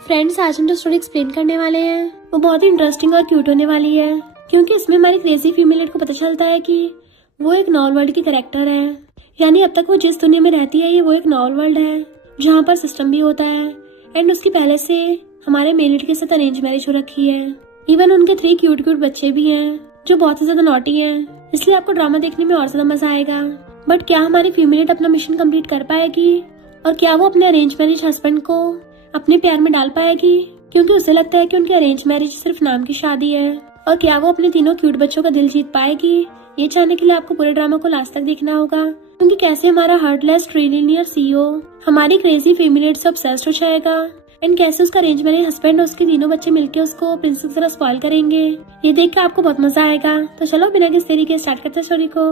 Friends, आज हम जो स्टोरी एक्सप्लेन करने वाले हैं वो बहुत ही इंटरेस्टिंग और क्यूट होने वाली है, क्योंकि इसमें हमारी क्रेजी फीमेल को पता चलता है कि वो एक नॉवल वर्ल्ड की कैरेक्टर है। यानी अब तक वो जिस दुनिया में रहती है ये वो एक नॉवल वर्ल्ड है जहाँ पर सिस्टम भी होता है एंड उसकी पहले से हमारे मेल लीड के साथ अरेंज मैरिज हो रखी है। इवन उनके 3 क्यूट बच्चे भी हैं जो बहुत ही ज्यादा नॉटी हैं, इसलिए आपको ड्रामा देखने में और ज्यादा मजा आएगा। बट क्या हमारी फीमेल अपना मिशन कंप्लीट कर पाएगी और क्या वो अपने अरेंज मैरिज हस्बैंड को अपने प्यार में डाल पाएगी, क्योंकि उसे लगता है कि उनकी अरेंज मैरिज सिर्फ नाम की शादी है। और क्या वो अपने तीनों क्यूट बच्चों का दिल जीत पाएगी, ये जानने के लिए आपको पूरे ड्रामा को लास्ट तक देखना होगा, क्योंकि कैसे हमारा हार्टलेस ट्रिलियनियर सीईओ हमारी क्रेजी फीमेल से ऑब्सेस्ड हो जाएगा एंड कैसे उसका अरेंज मैरिज हस्बैंड और उसके तीनों बच्चे मिलकर उसको प्रिंसेस की तरह स्पॉइल करेंगे। ये देख कर आपको बहुत मजा आएगा। तो चलो बिना किसी देरी के स्टार्ट करते हैं स्टोरी को।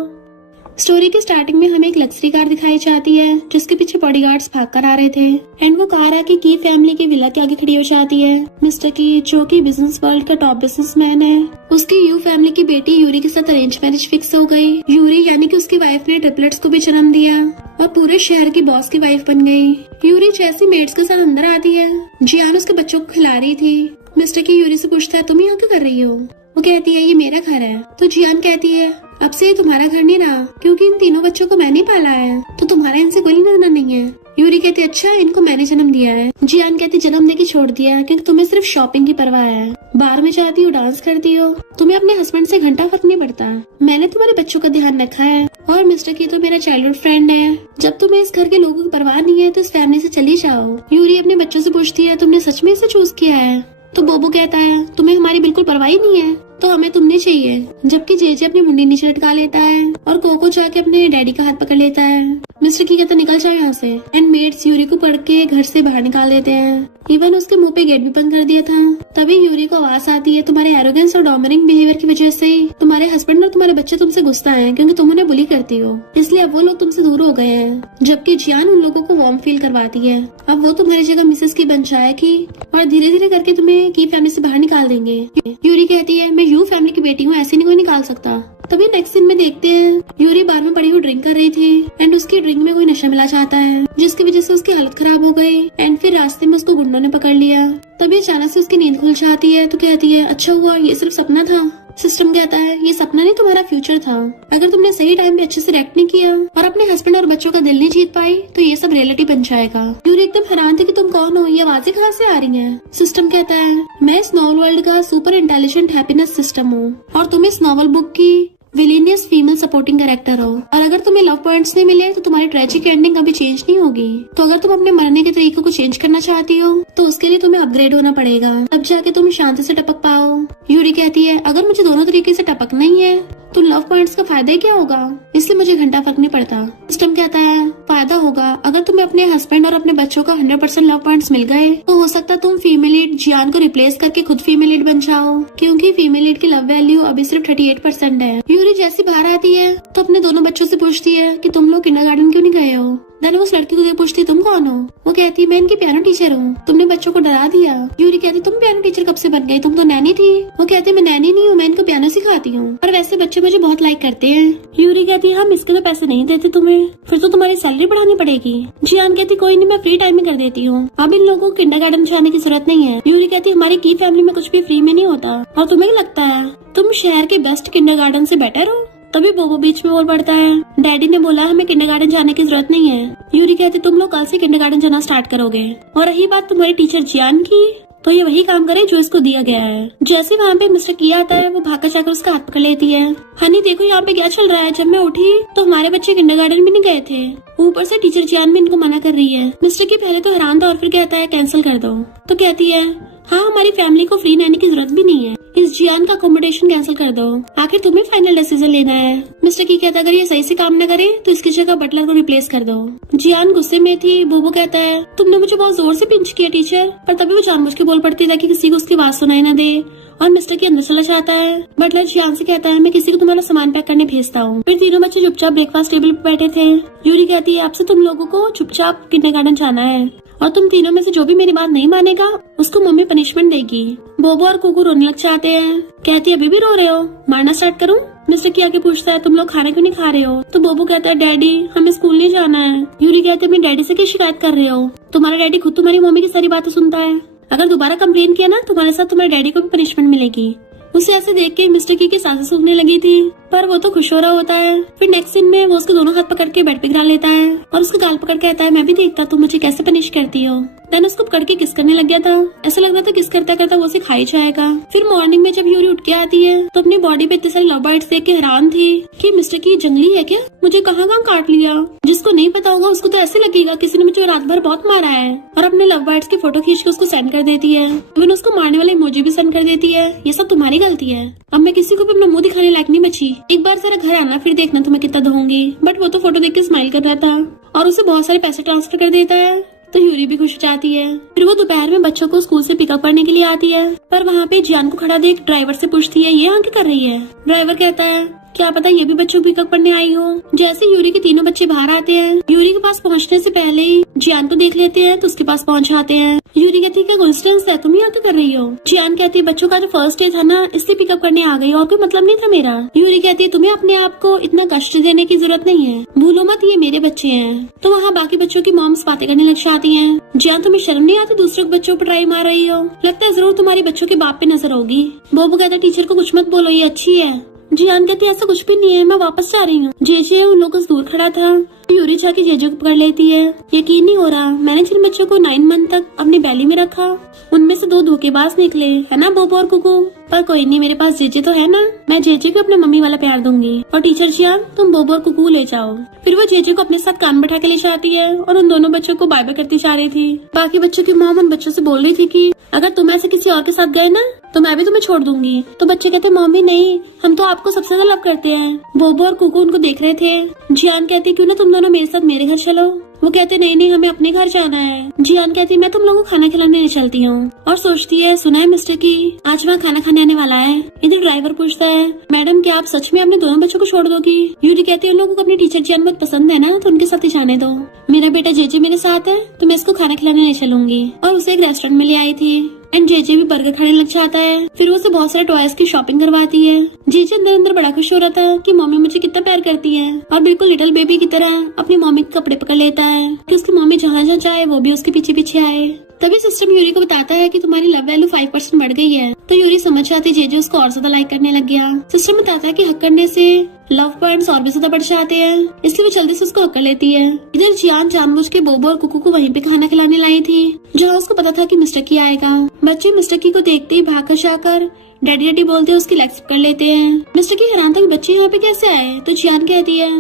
स्टोरी के स्टार्टिंग में हमें एक लग्जरी कार दिखाई जाती है जिसके पीछे बॉडीगार्ड्स भाग कर आ रहे थे एंड वो कार आके की फैमिली के विला के आगे खड़ी हो जाती है। मिस्टर की, जो कि बिजनेस वर्ल्ड का टॉप बिजनेसमैन है, उसकी यू फैमिली की बेटी यूरी के साथ अरेंज मैरिज फिक्स हो गई। यूरी यानी कि उसकी वाइफ ने ट्रिपलेट्स को भी जन्म दिया और पूरे शहर की बॉस की वाइफ बन गई। यूरी जैसी मेड्स के साथ अंदर आती है, जियान उसके बच्चों को खिला रही थी। मिस्टर की यूरी से पूछता है, तुम यहाँ क्यों कर रही हो? वो कहती है, ये मेरा घर है। तो जियान कहती है, अब से ये तुम्हारा घर नहीं रहा, क्योंकि इन तीनों बच्चों को मैंने पाला है, तो तुम्हारा इनसे कोई लेना देना नहीं है। यूरी कहती है, अच्छा, इनको मैंने जन्म दिया है। जियान कहती, जन्म देके छोड़ दिया है क्योंकि तुम्हें सिर्फ शॉपिंग की परवाह है। बार में जाती हो, डांस करती हो, तुम्हें अपने हस्बैंड से घंटा फर्क नहीं पड़ता। मैंने तुम्हारे बच्चों का ध्यान रखा है और मिस्टर की तो मेरा चाइल्डहुड फ्रेंड है। जब तुम्हें इस घर के लोगों की परवाह नहीं है तो इस फैमिली से चली जाओ। यूरी अपने बच्चों से पूछती है, तुमने सच में इसे चूज किया है? तो बोबो कहता है, तुम्हें हमारी बिल्कुल परवाह ही नहीं है, तो हमें तुमने चाहिए। जबकि जेजे अपनी मुंडी नीचे लटका लेता है और कोको जाके अपने डैडी का हाथ पकड़ लेता है। मिस्टर की कहता, निकल जाओ यहाँ से। एंड मेड्स यूरी को पकड़ के घर से बाहर निकाल देते हैं। इवन उसके मुंह पे गेट भी बंद कर दिया था। तभी यूरी को आवाज आती है, तुम्हारे एरोगेंस और डोमिनिंग बिहेवियर की वजह से ही तुम्हारे हस्बैंड और तुम्हारे बच्चे तुमसे गुस्सा हैं, क्योंकि तुम उन्हें बुली करती हो, इसलिए अब वो लोग तुमसे दूर हो गए हैं। जबकि जियान उन लोगों को वार्म फील करवाती है। अब वो तुम्हारी जगह मिसेस की बन जाएगी और धीरे धीरे करके तुम्हें की फैमिली से बाहर निकाल देंगे। यूरी कहती है, मैं यू फैमिली की बेटी हूँ, ऐसे नहीं कोई निकाल सकता। तभी नेक्स्ट सीन में देखते हैं, यूरी बार में पड़ी हुई ड्रिंक कर रही थी एंड उसकी ड्रिंक में कोई नशा मिला जाता है, जिसकी वजह से उसकी हालत खराब हो गई एंड फिर रास्ते में उसको गुंडों ने पकड़ लिया। तभी अचानक से उसकी नींद खुल जाती है तो कहती है, अच्छा हुआ ये सिर्फ सपना था। सिस्टम कहता है, ये सपना नहीं, तुम्हारा फ्यूचर था। अगर तुमने सही टाइम पे अच्छे से रिएक्ट नहीं किया और अपने हस्बैंड और बच्चों का दिल नहीं जीत पाई तो ये सब रियलिटी बन जाएगा। यूरी एकदम हैरान थी कि तुम कौन हो, ये आवाजें कहाँ से आ रही हैं? सिस्टम कहता है, मैं इस नॉवल वर्ल्ड का सुपर इंटेलिजेंट हैप्पीनेस सिस्टम हूँ और तुम इस नॉवल बुक की विलीनियस फीमेल सपोर्टिंग कैरेक्टर हो, और अगर तुम्हें लव पॉइंट्स नहीं मिले तो तुम्हारी ट्रेजिक एंडिंग कभी चेंज नहीं होगी। तो अगर तुम अपने मरने के तरीके को चेंज करना चाहती हो तो उसके लिए तुम्हें अपग्रेड होना पड़ेगा, तब जाके तुम शांति से टपक पाओ। यूरी कहती है, अगर मुझे दोनों तरीके से टपकना ही है तो लव पॉइंट्स का फायदा ही क्या होगा, इसलिए मुझे घंटा फर्क नहीं पड़ता। सिस्टम कहता है, फायदा होगा, अगर तुम्हें अपने हस्बैंड और अपने बच्चों का 100% लव पॉइंट्स मिल गए तो हो सकता है तुम फीमेल लीड जियान को रिप्लेस करके खुद फीमेल लीड बन जाओ, क्योंकि फीमेल लीड की लव वैल्यू अभी सिर्फ 38% है। यूरी जैसी बाहर आती है तो अपने दोनों बच्चों से पूछती है कि तुम लोग किंडरगार्टन क्यों नहीं गए हो। देन उस लड़की को पूछती, तुम कौन हो? वो कहती है, मैं इनकी पियानो टीचर हूँ, तुमने बच्चों को डरा दिया। यूरी कहती, तुम पियानो टीचर कब से बन गई, तुम तो नैनी थी। वो कहती है, मैं नैनी नहीं हूँ, मैं इनको पियानो सिखाती हूँ, और वैसे बच्चे मुझे बहुत लाइक करते हैं। यूरी कहती है, हम इसके तो पैसे नहीं देते तुम्हें, फिर तो तुम्हारी सैलरी बढ़ानी पड़ेगी। जियान कहती, कोई नहीं, मैं फ्री टाइम में कर देती हूँ, अब इन लोगों को किंडरगार्टन जाने की जरूरत नहीं है। यूरी कहती, हमारी की फैमिली में कुछ भी फ्री में नहीं होता, और तुम्हें क्या लगता है तुम शहर के बेस्ट किंडरगार्टन से बेटर हो? तभी बोबो बीच में बोल पड़ता है, डैडी ने बोला हमें किंडरगार्टन जाने की जरूरत नहीं है। यूरी कहती, तुम लोग कल से किंडरगार्टन जाना स्टार्ट करोगे, और रही बात तुम्हारी टीचर जियान की, तो ये वही काम करे जो इसको दिया गया है। जैसे वहाँ पे मिस्टर किया आता है वो भागकर जाकर उसका हाथ पकड़ लेती है। हनी देखो यहाँ पे क्या चल रहा है, जब मैं उठी तो हमारे बच्चे किंडरगार्टन भी नहीं गए थे, ऊपर से टीचर जियान भी इनको मना कर रही है। मिस्टर की पहले तो हैरान था और फिर कहता है, कैंसिल कर दो। तो कहती है, हाँ, हमारी फैमिली को फ्री रहने की जरूरत भी नहीं है, इस जियान का अकोमोडेशन कैंसिल कर दो, आखिर तुम्हें फाइनल डिसीजन लेना है। मिस्टर की कहता है, अगर ये सही से काम न करे तो इसकी जगह बटलर को रिप्लेस कर दो। जियान गुस्से में थी। बोबो कहता है, तुमने मुझे बहुत जोर से पिंच किया टीचर, पर तभी वो जानबूझ के बोल पड़ती है ताकि किसी को उसकी आवाज सुनाई न दे, और मिस्टर के अंदर चला जाता है। बटलर जियान से कहता है, मैं किसी को तुम्हारा सामान पैक करने भेजता हूँ। फिर तीनों बच्चे चुपचाप ब्रेकफास्ट टेबल पर बैठे थे। यूरी कहती है, आपसे तुम लोगों को चुपचाप किंडरगार्टन जाना है, और तुम तीनों में से जो भी मेरी बात नहीं मानेगा उसको मम्मी पनिशमेंट देगी। बोबो और कुकू रोने लग जाते हैं। कहती है, अभी भी रो रहे हो, मारना स्टार्ट करूं? मिस्टर की आके पूछता है, तुम लोग खाना क्यों नहीं खा रहे हो? तो बोबो कहता है, डैडी हमें स्कूल नहीं जाना है। यूरी कहते है, मैं डैडी से क्या शिकायत कर रहे हो? तुम्हारा डैडी खुद तुम्हारी मम्मी की सारी बातें सुनता है। अगर दोबारा कंप्लेन किया ना तुम्हारे साथ तुम्हारे डैडी को भी पनिशमेंट मिलेगी। उसे ऐसे देख के मिस्टर की सांसें सूखने लगी थी, पर वो तो खुश हो रहा होता है। फिर नेक्स्ट सीन में वो उसके दोनों हाथ पकड़ के बेड पे गिरा लेता है और उसका गाल पकड़ के कहता है मैं भी देखता तुम मुझे कैसे पनिश करती हो। देन उसको पकड़ के किस करने लग गया था। ऐसा लग रहा था किस करता करता वो उसे खा ही जाएगा। फिर मॉर्निंग में जब यूरी उठ के आती है तो अपनी बॉडी पे इतने सारे लव बाइट्स देख के हैरान थी कि मिस्टर की जंगली है क्या, मुझे कहाँ काट लिया। जिसको नहीं पता होगा उसको तो ऐसे लगेगा किसी ने मुझे रात भर बहुत मारा है, और अपने लव बाइट्स की फोटो खींच के उसको सेंड कर देती है। इवन उसको मारने वाले इमोजी भी सेंड कर देती है। ये सब तुम्हारी गलती है, अब मैं किसी को भी अपना मुंह दिखाने लायक नहीं बची। एक बार जरा घर आना फिर देखना तुम्हें कितना दूंगी। बट वो तो फोटो देख के स्माइल कर रहा था और उसे बहुत सारे पैसे ट्रांसफर कर देता है, तो यूरी भी खुश हो जाती है। फिर वो दोपहर में बच्चों को स्कूल से पिकअप करने के लिए आती है, पर वहाँ पे जियान को खड़ा देख ड्राइवर से पूछती है ये यहाँ क्या कर रही है। ड्राइवर कहता है क्या पता ये भी बच्चों को पिकअप करने आई हो। जैसे यूरी के तीनों बच्चे बाहर आते हैं, यूरी के पास पहुँचने से पहले ही जियान को देख लेते हैं तो उसके पास पहुँच आते हैं। यूरी कहती है क्या कोइंसिडेंस है, तुम यहाँ क्या कर रही हो। जियान कहती है बच्चों का जो फर्स्ट डे था ना इसलिए पिकअप करने आ गई और कोई मतलब नहीं था मेरा। यूरी कहती है तुम्हें अपने आप को इतना कष्ट देने की जरूरत नहीं है, भूलो मत ये मेरे बच्चे हैं। तो वहाँ बाकी बच्चों की मॉम्स बातें करने लग जाती हैं। जियान तुम्हें शर्म नहीं आती दूसरे बच्चों पर ट्राई मार रही हो, लगता है जरूर तुम्हारे बच्चों के बाप पे नजर होगी। बोबो कहता है टीचर को कुछ मत बोलो ये अच्छी है। जियान कहती है ऐसा कुछ भी नहीं है, मैं वापस जा रही हूँ। जेजे उन लोगों से दूर खड़ा था। यूरी जाके जेजे को पकड़ लेती है। यकीन नहीं हो रहा मैंने जिन बच्चों को 9 मंथ तक अपने बैली में रखा उनमें से 2 धोखेबाज निकले, है ना बोबो और कुकू। पर कोई नहीं मेरे पास जेजे तो है ना, मैं जेजे को अपने मम्मी वाला प्यार दूंगी। और टीचर जियान तुम बोबो और कुकू ले जाओ। फिर वो जेजे को अपने साथ कान बैठा के ले जाती है और उन दोनों बच्चों को बाय बाय करती जा रही थी। बाकी बच्चों की मॉम उन बच्चों से बोल रही थी कि अगर तुम ऐसे किसी और के साथ गए ना तो मैं भी तुम्हें छोड़ दूंगी। तो बच्चे कहते मम्मी नहीं, हम तो आपको सबसे ज्यादा लव करते हैं। बोबो और कुकू उनको देख रहे थे। जियान कहती क्यों ना तुम दोनों मेरे साथ मेरे घर चलो। वो कहते नहीं नहीं हमें अपने घर जाना है। जियान कहती मैं तुम लोगों को खाना खिलाने ले चलती हूँ। और सोचती है सुना है मिस्टर की आज वहाँ खाना खाने आने वाला है। इधर ड्राइवर पूछता है मैडम क्या आप सच में अपने दोनों बच्चों को छोड़ दोगी। यूरी कहती है उन लोगों को अपनी टीचर जियान बहुत पसंद है ना तो उनके साथ ही जाने दो। मेरा बेटा जेजे मेरे साथ है तो मैं इसको खाना खिलाने ले चलूंगी। और उसे एक रेस्टोरेंट में ले आई थी एंड जेजे भी बर्गर खाने लग जाता है। फिर वो उसे बहुत सारे टॉयज की शॉपिंग करवाती है। जेजे अंदर अंदर बड़ा खुश हो रहा था कि मम्मी मुझे कितना प्यार करती है और बिल्कुल लिटिल बेबी की तरह अपनी मम्मी के कपड़े पकड़ लेता है कि उसकी मम्मी जहाँ जहाँ चाहे वो भी उसके पीछे पीछे आए। तभी सिस्टम यूरी को बताता है कि तुम्हारी लव वैल्यू 5% बढ़ गई है। तो यूरी समझ जाती जेजे उसको और ज्यादा लाइक करने लग गया। सिस्टम बताता है कि हक करने से लव पॉइंट्स और भी ज्यादा बढ़ जाते हैं, इसलिए वो जल्दी से उसको हक कर लेती है। इधर जियान जानबूझ के बोबो और कुकू को वहीं पे खाना खिलाने लाई थी जहाँ उसको पता था कि मिस्टर की आएगा। बच्चे मिस्टर की को देखते ही भाग कर जाकर डैडी डैडी बोलते उसकी लेग्स पकड़ लेते हैं। मिस्टर की हैरान था कि बच्चे यहाँ पे कैसे आए। तो जियान कहती है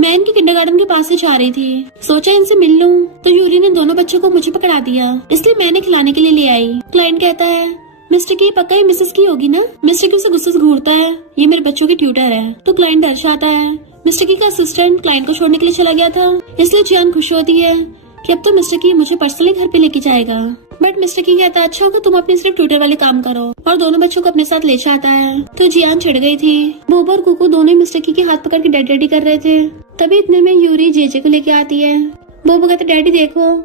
मैं इनके किंडरगार्टन के पास से जा रही थी, सोचा इनसे मिल लूं। तो यूरी ने दोनों बच्चों को मुझे पकड़ा दिया इसलिए मैंने खिलाने के लिए ले आई। क्लाइंट कहता है मिस्टर की पक्का ही मिसेस की होगी ना। मिस्टर की उसे गुस्से से घूरता है ये मेरे बच्चों की ट्यूटर है। तो क्लाइंट डर जाता है। मिस्टर की का असिस्टेंट क्लाइंट को छोड़ने के लिए चला गया था इसलिए जियान खुश होती है कि अब तो मिस्टर की मुझे पर्सनली घर पे लेके जाएगा। बट मिस्टर की कहता अच्छा होगा तुम अपने सिर्फ ट्यूटर वाले काम करो और दोनों बच्चों को अपने साथ ले जाता है। तो जियान चिढ़ गई थी। बोबो और कुकू दोनों मिस्टर की के हाथ पकड़ के डैडी कर रहे थे। तभी इतने में यूरी जेजे को लेके आती है। बोबो कहते डैडी देखो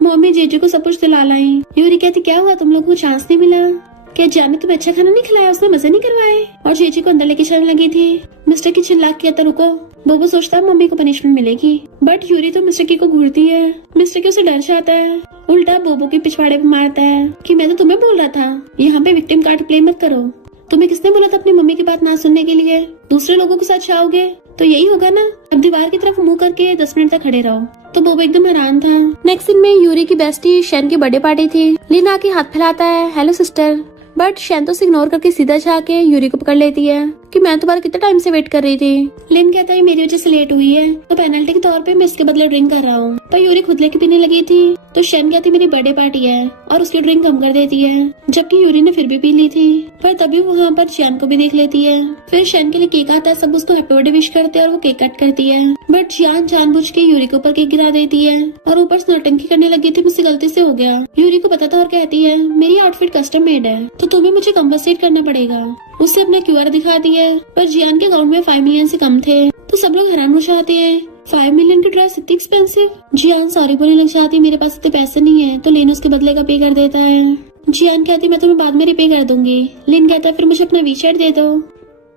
मम्मी जेजे को सब कुछ दिला लाई। यूरी कहती क्या हुआ तुम लोगों को चांस नहीं मिला क्या, जान ने तुम्हें अच्छा खाना नहीं खिलाया, उसने मजे नहीं करवाए। और जेजे को अंदर लेके जाने लगी थी। मिस्टर की चिल्ला के कहता रुको। बोबो सोचता है मम्मी को पनिशमेंट मिलेगी, बट यूरी तो मिस्टर की को घूरती है। मिस्टर की उसे डर जाता है, उल्टा बोबो के पिछवाड़े पे मारता है कि मैं तो तुम्हें बोल रहा था यहाँ पे विक्टिम कार्ड प्ले मत करो। तुम्हें किसने बोला था अपनी मम्मी की बात ना सुनने के लिए, दूसरे लोगों के साथ जाओगे तो यही होगा ना। अब दीवार की तरफ मुंह करके 10 मिनट तक खड़े रहो। तो बोबो एकदम हैरान था। नेक्स्ट सीन में यूरी की बेस्टी शैन की बर्थडे पार्टी थी। लिन आके हाथ फैलाता है हेलो सिस्टर, बट शैन तो इग्नोर करके सीधा जाके यूरी को पकड़ लेती है कि मैं तुम्हारा कितना टाइम से वेट कर रही थी। लिन कहता है मेरी वजह से लेट हुई है तो पेनल्टी के तौर पे मैं इसके बदले ड्रिंक कर रहा हूँ। पर यूरी खुद लेके पीने लगी थी तो शैन कहती मेरी बर्थडे पार्टी है और उसकी ड्रिंक कम कर देती है, जबकि यूरी ने फिर भी पी ली थी। पर तभी वो वहाँ पर शैन को भी देख लेती है। फिर शैन के लिए केक आता है, सब उसको हैप्पी बर्थडे विश करते हैं और वो केक कट करती है। बट जियान जानबूझ के यूरी के ऊपर केक गिरा देती है और ऊपर से नौटंकी करने लगी थी मुझसे गलती से हो गया। यूरी को पता था और कहती है मेरी आउटफिट कस्टम मेड है तो तुम्हें मुझे कम्पनसेट करना पड़ेगा। उससे अपना QR दिखाती है पर जियान के अकाउंट में 5 मिलियन से कम थे तो सब लोग हैरान हो जाते हैं 5 मिलियन की ड्रेस इतनी एक्सपेंसिव। जियान सॉरी बोलने लग जाती है मेरे पास इतने पैसे नहीं है तो लिन उसके बदले का पे कर देता है। जियान कहती मैं तुम्हें बाद में रिपे कर दूंगी। लिन कहता है फिर मुझे अपना वी-शर्ट दे दो।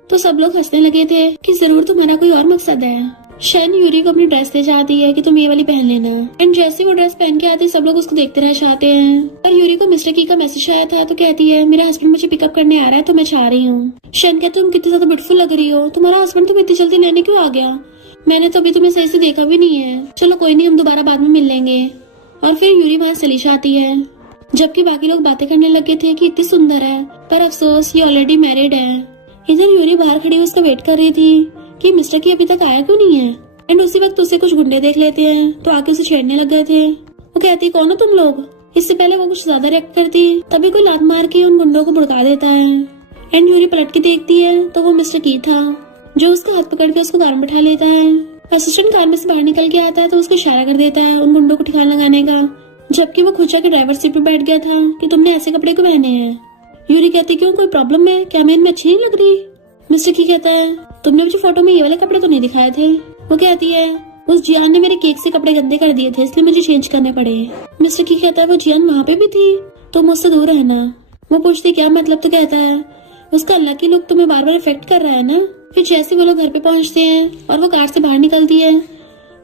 तो सब लोग हंसने लगे थे कि जरूर तुम्हारा कोई और मकसद है। शन यूरी को अपनी ड्रेस दे जाती है कि तुम ये वाली पहन लेना। एंड जैसे वो ड्रेस पहन के आती है सब लोग उसको देखते रह जाते हैं। और यूरी को मिस्टर की का मैसेज आया था तो कहती है मेरा हस्बैंड मुझे पिकअप करने आ रहा है तो मैं जा रही हूँ। शन कहते तुम कितनी ज्यादा ब्यूटीफुल लग रही हो, तुम्हारा हस्बैंड तुम्हें इतनी जल्दी लेने क्यों आ गया? मैंने तो अभी तुम्हें सही से देखा भी नहीं है। चलो कोई नहीं, हम दोबारा बाद में मिल लेंगे। और फिर यूरी वहाँ चली जाती है। जबकि बाकी लोग बातें करने लगे थे कि इतनी सुंदर है, पर अफसोस ये ऑलरेडी मैरिड है। इधर यूरी बाहर खड़ी उसका वेट कर रही थी कि मिस्टर की अभी तक आया क्यों नहीं है। एंड उसी वक्त उसे कुछ गुंडे देख लेते हैं तो आके उसे छेड़ने लग गए थे। वो कहती कौन हो तुम लोग? इससे पहले वो कुछ ज्यादा रिएक्ट करती, तभी कोई लात मार के उन गुंडों को भड़का देता है। एंड यूरी पलट के देखती है तो वो मिस्टर की था, जो उसका हाथ पकड़ के उसको कार में बैठा लेता है। असिस्टेंट कार में से बाहर निकल के आता है तो उसको इशारा कर देता है उन गुंडों को ठिकाना लगाने का, जबकि वो खुद जाके ड्राइवर सीट पे बैठ गया था कि तुमने ऐसे कपड़े क्यों पहने हैं। यूरी कहती क्यों, कोई प्रॉब्लम है क्या? मैं इनमें अच्छी नहीं लग रही? मिस्टर की कहता है तुमने मुझे फोटो में ये वाले कपड़े तो नहीं दिखाए थे। वो कहती है उस जियान ने मेरे केक से कपड़े गंदे कर दिए थे इसलिए मुझे चेंज करने पड़े। मिस्टर की कहता है वो जियान वहाँ पे भी थी तो मुझसे दूर रहना। वो पूछती क्या मतलब? तो कहता है उसका अल्लाह की लुक तुम्हें बार बार इफेक्ट कर रहा है ना। फिर जैसे वो लोग घर पे पहुंचते हैं और वो कार से बाहर निकलती है,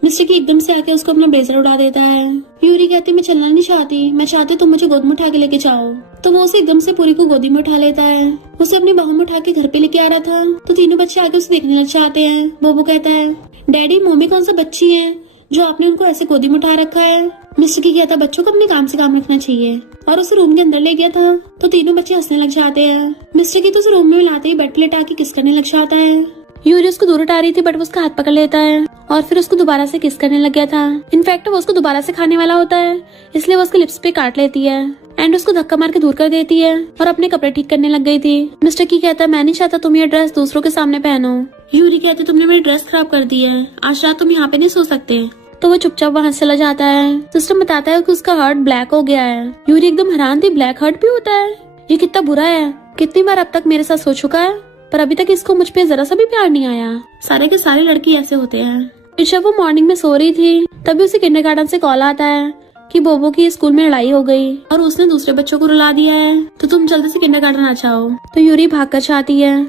मिस्टर की एकदम से आके उसको अपना ब्लेजर उड़ा देता है। यूरी कहती मैं चलना नहीं चाहती, मैं चाहती तुम मुझे गोद में उठा के लेके जाओ। तो वो उसे एकदम से पूरी को गोदी में उठा लेता है। उसे अपनी बाहों में उठा के घर पे लेके आ रहा था तो तीनों बच्चे आके उसे देखने लग जाते हैं। बोबो कहता है डैडी मम्मी कौन सा बच्ची है जो आपने उनको ऐसे गोदी में उठा रखा है। मिस्टर की कहता बच्चों को अपने काम से काम रखना चाहिए, और उसे रूम के अंदर ले गया था तो तीनों बच्चे हंसने लग जाते हैं। मिस्टर की तो उसे रूम में लाते ही बेड पे लेटा के किस करने लग जाता है। यूरी उसको दूर उठा रही थी बट वो उसका हाथ पकड़ लेता है और फिर उसको दोबारा से किस करने लग गया था। इनफैक्ट वो उसको दोबारा से खाने वाला होता है इसलिए वो उसके लिप्स पे काट लेती है एंड उसको धक्का मार के दूर कर देती है और अपने कपड़े ठीक करने लग गई थी। मिस्टर की कहता है मैं नहीं चाहता तुम ये ड्रेस दूसरों के सामने पहनो। यूरी कहती तुमने मेरी ड्रेस खराब कर दी है, आज रात तुम यहाँ पे नहीं सो सकते। तो वो चुपचाप वहाँ से चला जाता है। सिस्टम बताता है कि उसका हार्ट ब्लैक हो गया है। यूरी एकदम हैरान थी, ब्लैक हार्ट भी होता है, ये कितना बुरा है। कितनी बार अब तक मेरे साथ सो चुका है पर अभी तक इसको मुझ पे जरा सा भी प्यार नहीं आया। सारे के सारे लड़की ऐसे होते हैं। फिर जब वो मॉर्निंग में सो रही थी तभी उसे किंडरगार्टन से कॉल आता है कि बोबो की स्कूल में लड़ाई हो गई और उसने दूसरे बच्चों को रुला दिया है तो तुम जल्दी से किंडरगार्टन आ जाओ। तो यूरी भाग कर जाती है।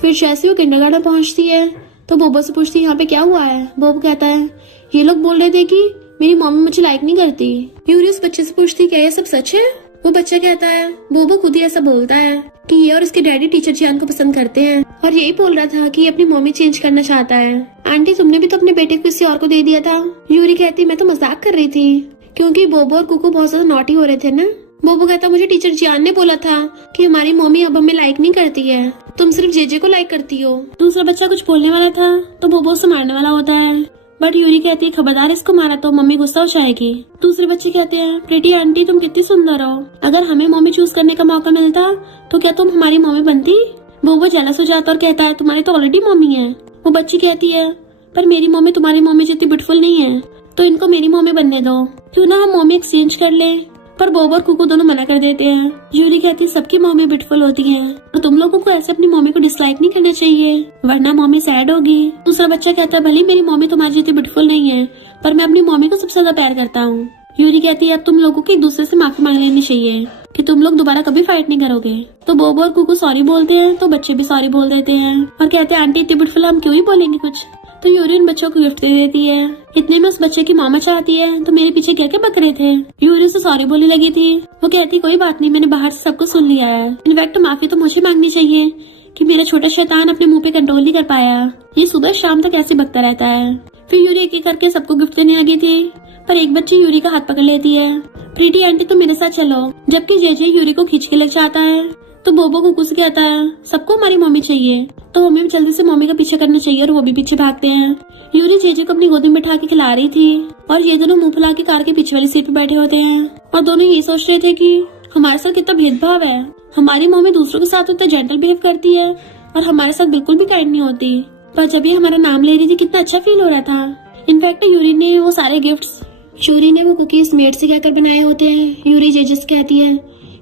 फिर जैसे वो किंडरगार्टन पहुंचती है तो बोबो से पूछती है यहाँ पे क्या हुआ है। बोबो कहता है ये लोग बोल रहे थे कि मेरी मम्मी मुझे लाइक नहीं करती। यूरी उस बच्चे से पूछती क्या ये सब सच है। वो बच्चा कहता है बोबो खुद ही ऐसा बोलता है कि ये और इसके डैडी टीचर जियान को पसंद करते हैं और यही बोल रहा था कि ये अपनी मम्मी चेंज करना चाहता है। आंटी तुमने भी तो अपने बेटे को किसी और को दे दिया था। यूरी कहती मैं तो मजाक कर रही थी क्योंकि बोबो और कुकू बहुत ज्यादा नॉटी हो रहे थे ना। बोबो कहता मुझे टीचर जियान ने बोला था कि हमारी मम्मी अब हमें लाइक नहीं करती है, तुम सिर्फ जेजे को लाइक करती हो। दूसरा बच्चा कुछ बोलने वाला था तो बोबो उसे मारने वाला होता है बट यूरी कहती है खबरदार इसको मारा तो मम्मी गुस्सा हो जाएगी। दूसरे बच्चे कहते हैं प्रीटी आंटी तुम कितनी सुंदर हो, अगर हमें मम्मी चूज करने का मौका मिलता तो क्या तुम हमारी मम्मी बनती। बोबो जेलस हो जाता और कहता है तुम्हारी तो ऑलरेडी मम्मी है। वो बच्ची कहती है पर मेरी मम्मी तुम्हारी मम्मी जितनी ब्यूटीफुल नहीं है तो इनको मेरी मम्मी बनने दो, क्यों ना हम मम्मी एक्सचेंज कर ले। पर बोबो और कुकू दोनों मना कर देते हैं। यूरी कहती है सबकी मम्मी ब्यूटीफुल होती हैं और तुम लोगों को ऐसे अपनी मम्मी को डिसलाइक नहीं करना चाहिए वरना मम्मी सैड होगी। दूसरा बच्चा कहता है भले मेरी मम्मी तुम्हारी जितनी ब्यूटीफुल नहीं है पर मैं अपनी मम्मी को सबसे ज्यादा प्यार करता हूँ। यूरी कहती है अब तुम लोगों को एक दूसरे से माफी मांग लेनी चाहिए कि तुम लोग दोबारा कभी फाइट नहीं करोगे। तो बोबो और कुकू सॉरी बोलते हैं तो बच्चे भी सॉरी बोल देते हैं और कहते हैं आंटी इतनी ब्यूटीफुल हम क्यों ही बोलेंगे कुछ। तो यूरी उन बच्चों को गिफ्ट दे देती है। इतने में उस बच्चे की मामा चाहती है तो मेरे पीछे क्या क्या बक रहे थे। यूरी से सॉरी बोलने लगी थी। वो कहती कोई बात नहीं, मैंने बाहर से सबको सुन लिया है, इनफैक्ट माफी तो मुझे मांगनी चाहिए कि मेरा छोटा शैतान अपने मुंह पे कंट्रोल नहीं कर पाया, ये सुबह शाम तक ऐसे बकता रहता है। फिर यूरी एक एक करके सबको गिफ्ट देने लगी थी पर एक बच्ची यूरी का हाथ पकड़ लेती है। प्रीटी आंटी तुम मेरे साथ चलो, जबकि जेजे यूरी को खींच के ले जाता है। तो बोबो कुकू से कहता है सबको हमारी मम्मी चाहिए तो हमें जल्दी से मम्मी का पीछे करना चाहिए और वो भी पीछे भागते हैं। यूरी जेजे को अपनी गोदी में बैठा के खिला रही थी और ये दोनों मुंह फुला के कार के पीछे वाली सीट पे बैठे होते हैं और दोनों ये सोच रहे थे कि हमारे साथ कितना भेदभाव है, हमारी मम्मी दूसरों के साथ उतना जेंटल बिहेव करती है और हमारे साथ बिल्कुल भी काइंड नहीं होती। पर जब ये हमारा नाम ले रही थी कितना अच्छा फील हो रहा था। इनफैक्ट यूरी ने वो सारे गिफ्ट्स यूरी ने वो कुकीज मेड से कहकर बनाए होते हैं। यूरी जेजे से कहती है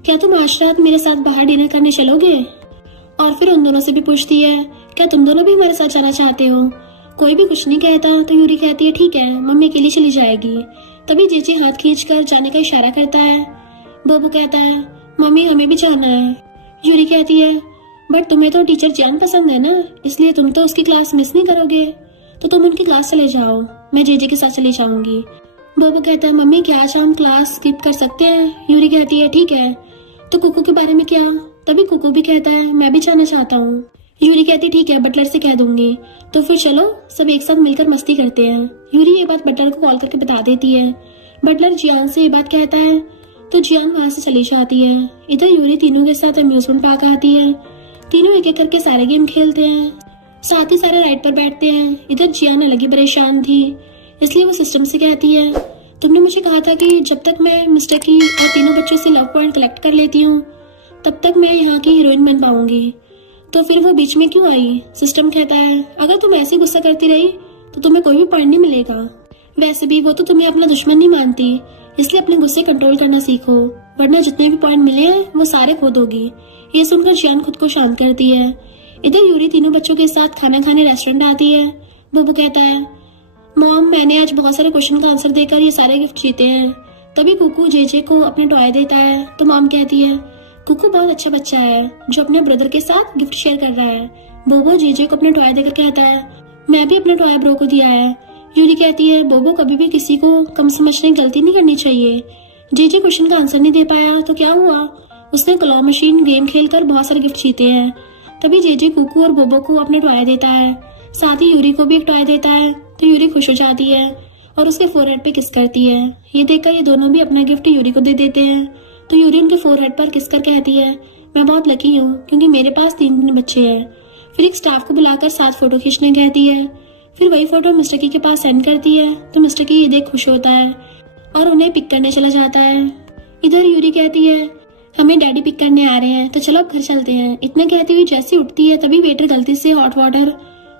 क्या तुम आज रात मेरे साथ बाहर डिनर करने चलोगे। और फिर उन दोनों से भी पूछती है क्या तुम दोनों भी हमारे साथ जाना चाहते हो। कोई भी कुछ नहीं कहता तो यूरी कहती है ठीक है मम्मी अकेली चली जाएगी। तभी जेजे हाथ खींचकर जाने का इशारा करता है। बोबो कहता है मम्मी हमें भी जाना है। यूरी कहती है बट तुम्हें तो टीचर जियान पसंद है ना, इसलिए तुम तो उसकी क्लास मिस नहीं करोगे। तो तुम उनकी क्लास चले जाओ, मैं जेजे के साथ चली जाऊंगी। बोबो कहता है मम्मी क्या आज हम क्लास स्किप कर सकते हैं? यूरी कहती है ठीक है। तो कुकू के बारे में क्या? तभी कुकू भी कहता है मैं भी जाना चाहता हूँ। यूरी कहती ठीक है, बटलर से कह दूंगी। तो फिर चलो सब एक साथ मिलकर मस्ती करते हैं। यूरी ये बात बटलर को कॉल करके बता देती है। बटलर जियान से ये बात कहता है तो जियान वहां से चली जाती है। इधर यूरी तीनों के साथ अम्यूजमेंट पार्क आती है। तीनों एक एक करके सारे गेम खेलते हैं, साथ ही सारे राइड पर बैठते हैं। इधर जियान अलग ही परेशान थी, इसलिए वो सिस्टम से कहती है तुमने मुझे कहा था कि जब तक मैं मिस्टर की और तीनों बच्चों से लव पॉइंट कलेक्ट कर लेती हूँ तब तक मैं यहाँ की हीरोइन बन पाऊंगी, तो फिर वो बीच में क्यों आई? सिस्टम कहता है अगर तुम ऐसे गुस्सा करती रही तो तुम्हें कोई भी पॉइंट नहीं मिलेगा। वैसे भी वो तो तुम्हें अपना दुश्मन नहीं मानती, इसलिए अपने गुस्से कंट्रोल करना सीखो, वरना जितने भी पॉइंट मिले हैं वो सारे खो दोगी। ये सुनकर जियान खुद को शांत करती है। इधर यूरी तीनों बच्चों के साथ खाना खाने रेस्टोरेंट आती है। बोबो कहता है मॉम मैंने आज बहुत सारे क्वेश्चन का आंसर देकर ये सारे गिफ्ट जीते हैं। तभी कुकू जेजे को अपने टॉय देता है तो मॉम कहती है कुकू बहुत अच्छा बच्चा है जो अपने ब्रदर के साथ गिफ्ट शेयर कर रहा है। बोबो जेजे को अपने टॉय देकर कहता है मैं भी अपने टॉय ब्रो को दिया है। यूरी कहती है बोबो कभी भी किसी को कम समझने की गलती नहीं करनी चाहिए। जेजे क्वेश्चन का आंसर नहीं दे पाया तो क्या हुआ, उसने क्लॉ मशीन गेम खेलकर बहुत सारे गिफ्ट जीते हैं। तभी जेजे कुकू और बोबो को अपने टॉय देता है, साथ ही यूरी को भी एक टॉय देता है। तो यूरी खुश हो जाती है और उसके फोरहेड पे किस करती है। ये देखकर ये दोनों भी अपना गिफ्ट यूरी को दे देते हैं। तो यूरी उनके फोरहेड पर किस कर कहती है मैं बहुत लकी हूँ क्योंकि मेरे पास 3 बच्चे हैं। फिर एक स्टाफ को बुलाकर साथ फोटो खींचने कहती है। फिर वही फोटो मिस्टर की के पास सेंड करती है तो मिस्टर की ये देख खुश होता है और उन्हें पिक करने चला जाता है। इधर यूरी कहती है हमें डैडी पिक करने आ रहे हैं तो चलो अब घर चलते हैं। इतना कहती हुई जैसी उठती है तभी वेटर गलती से हॉट वाटर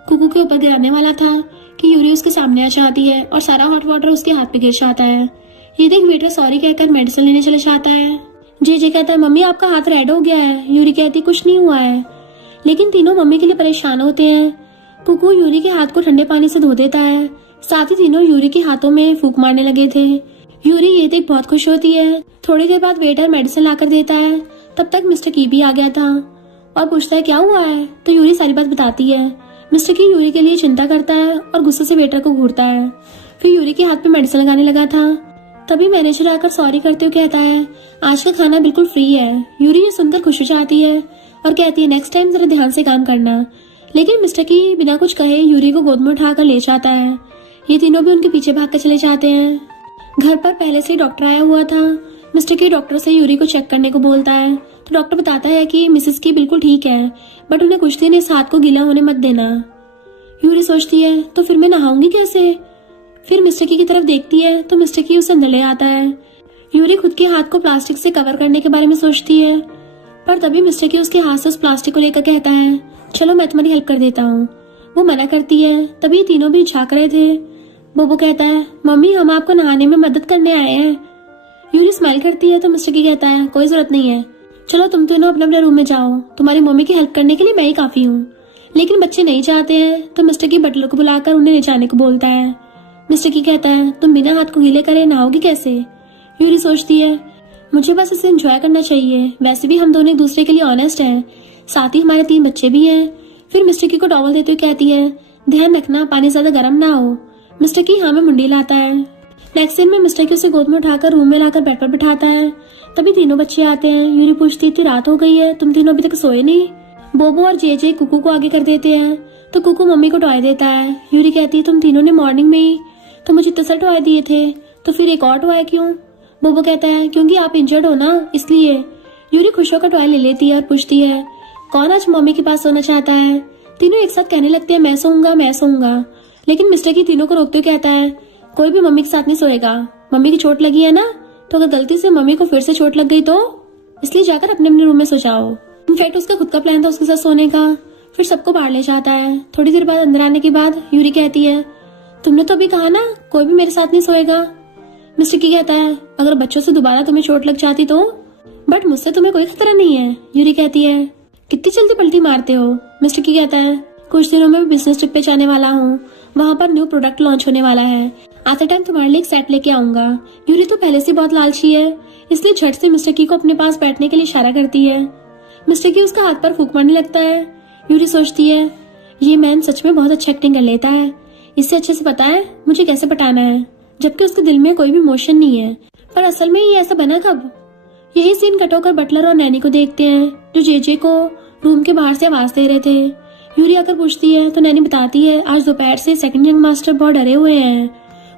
कुकू के ऊपर गिराने वाला था कि यूरी उसके सामने आ जाती है और सारा हॉट वाटर उसके हाथ पे गिर जाता है। ये देख वेटर सॉरी कहकर मेडिसिन लेने चले जाता है। जेजे कहता है मम्मी आपका हाथ रेड हो गया है। यूरी कहती कुछ नहीं हुआ है, लेकिन तीनों मम्मी के लिए परेशान होते हैं। कुकू यूरी के हाथ को ठंडे पानी से धो देता है, साथ ही तीनों यूरी के हाथों में फूंक मारने लगे थे। यूरी ये देख बहुत खुश होती है। थोड़ी देर बाद वेटर मेडिसिन लाकर देता है। तब तक मिस्टर की भी आ गया था और पूछता है क्या हुआ है। तो यूरी सारी बात बताती है। मिस्टर की यूरी के लिए चिंता करता है और गुस्से से वेटर को घूरता है। फिर यूरी के हाथ पे मेडिसिन लगाने लगा था। तभी मैनेजर आकर सॉरी करते हुए कहता है आज का खाना बिल्कुल फ्री है। यूरी ये सुनकर खुश हो जाती है और कहती है नेक्स्ट टाइम जरा ध्यान से काम करना। लेकिन मिस्टर की बिना कुछ कहे यूरी को गोद में उठाकर ले जाता है। ये तीनों भी उनके पीछे भाग कर चले जाते हैं। घर पर पहले से ही डॉक्टर आया हुआ था। मिस्टर की डॉक्टर से यूरी को चेक करने को बोलता है तो डॉक्टर बताता है कि मिसेस की बिल्कुल ठीक है, बट उन्हें कुछ दिन इस हाथ को गीला होने मत देना। यूरी सोचती है तो फिर मैं नहाऊंगी कैसे। फिर मिस्टर की तरफ देखती है तो मिस्टर की उसे अंदर ले आता है। यूरी खुद के हाथ को प्लास्टिक से कवर करने के बारे में सोचती है, पर तभी मिस्टर की उसके हाथ से उस प्लास्टिक को लेकर कहता है चलो मैं तुम्हारी हेल्प कर देता हूँ। वो मना करती है। तभी तीनों भी झांक रहे थे। बोबो कहता है मम्मी हम आपको नहाने में मदद करने आए हैं। यूरी स्माइल करती है तो मिस्टर की कहता है कोई जरूरत नहीं है, चलो तुम दोनों अपने अपने रूम में जाओ, तुम्हारी मम्मी की हेल्प करने के लिए मैं ही काफी हूँ। लेकिन बच्चे नहीं चाहते हैं तो मिस्टर की बटलर को बुलाकर उन्हें ले जाने को बोलता है। मिस्टर की कहता है तुम बिना हाथ को गीले करे नहाओगी कैसे। यूरी सोचती है मुझे बस इसे एंजॉय करना चाहिए, वैसे भी हम दोनों एक दूसरे के लिए ऑनेस्ट हैं, साथ ही हमारे 3 बच्चे भी हैं। फिर मिस्टर की को टॉवल देते हुए कहती है ध्यान रखना पानी ज्यादा गर्म ना हो। मिस्टर की हाँ में मुंडी लाता है। नेक्स्ट सीन में मिस्टर की उसे गोद में उठाकर रूम में लाकर बेड पर बिठाता है। तभी तीनों बच्चे आते हैं। यूरी पूछती थी रात हो गई है, तुम तीनों अभी तक सोए नहीं। बोबो और जेजे कुकू को आगे कर देते हैं तो कुकू मम्मी को टॉय देता है। यूरी कहती है तुम तीनों ने मॉर्निंग में ही तो मुझे इतने सारे टॉय दिए थे, तो फिर एक और टॉय क्यों। बोबो कहता है क्योंकि आप इंजर्ड हो ना इसलिए। यूरी खुश होकर टॉय ले लेती है और पूछती है कौन आज मम्मी के पास सोना चाहता है। तीनों एक साथ कहने लगते हैं मैं सोऊंगा मैं सोऊंगा, लेकिन मिस्टर की तीनों को रोकते हुए कहता है कोई भी मम्मी के साथ नहीं सोएगा, मम्मी की चोट लगी है ना, तो अगर गलती से मम्मी को फिर से चोट लग गई तो इसलिए जाकर अपने अपने रूम में सो जाओ। इनफैक्ट उसका खुद का प्लान था उसके साथ सोने का। फिर सबको बाहर ले जाता है। थोड़ी देर बाद अंदर आने के बाद यूरी कहती है तुमने तो अभी कहा ना कोई भी मेरे साथ नहीं सोएगा। मिस्टर की कहता है अगर बच्चों से दोबारा तुम्हें चोट लग जाती तो, बट मुझसे तुम्हें कोई खतरा नहीं है। यूरी कहती है कितनी जल्दी पलटी मारते हो। मिस्टर की कहता है कुछ दिनों में बिजनेस ट्रिप पे जाने वाला हूँ, वहाँ पर न्यू प्रोडक्ट लॉन्च होने वाला है, आते टाइम तुम्हारे लिए एक सेट लेके आऊंगा। यूरी तो पहले से बहुत लालची है, इसलिए झट से मिस्टर की को अपने पास बैठने के लिए इशारा करती है। मिस्टर की उसका हाथ पर फूंक मारने लगता है। यूरी सोचती है ये मैन सच में बहुत अच्छा एक्टिंग कर लेता है, इससे अच्छे से पता है मुझे कैसे पटाना है, जबकि उसके दिल में कोई भी इमोशन नहीं है। पर असल में ये ऐसा बना कब? यही सीन कट होकर बटलर और नैनी को देखते हैं, जो जेजे को रूम के बाहर से आवाज दे रहे थे। यूरी आकर पूछती है तो नैनी बताती है आज दोपहर से सेकंड यंग मास्टर बहुत डरे हुए हैं,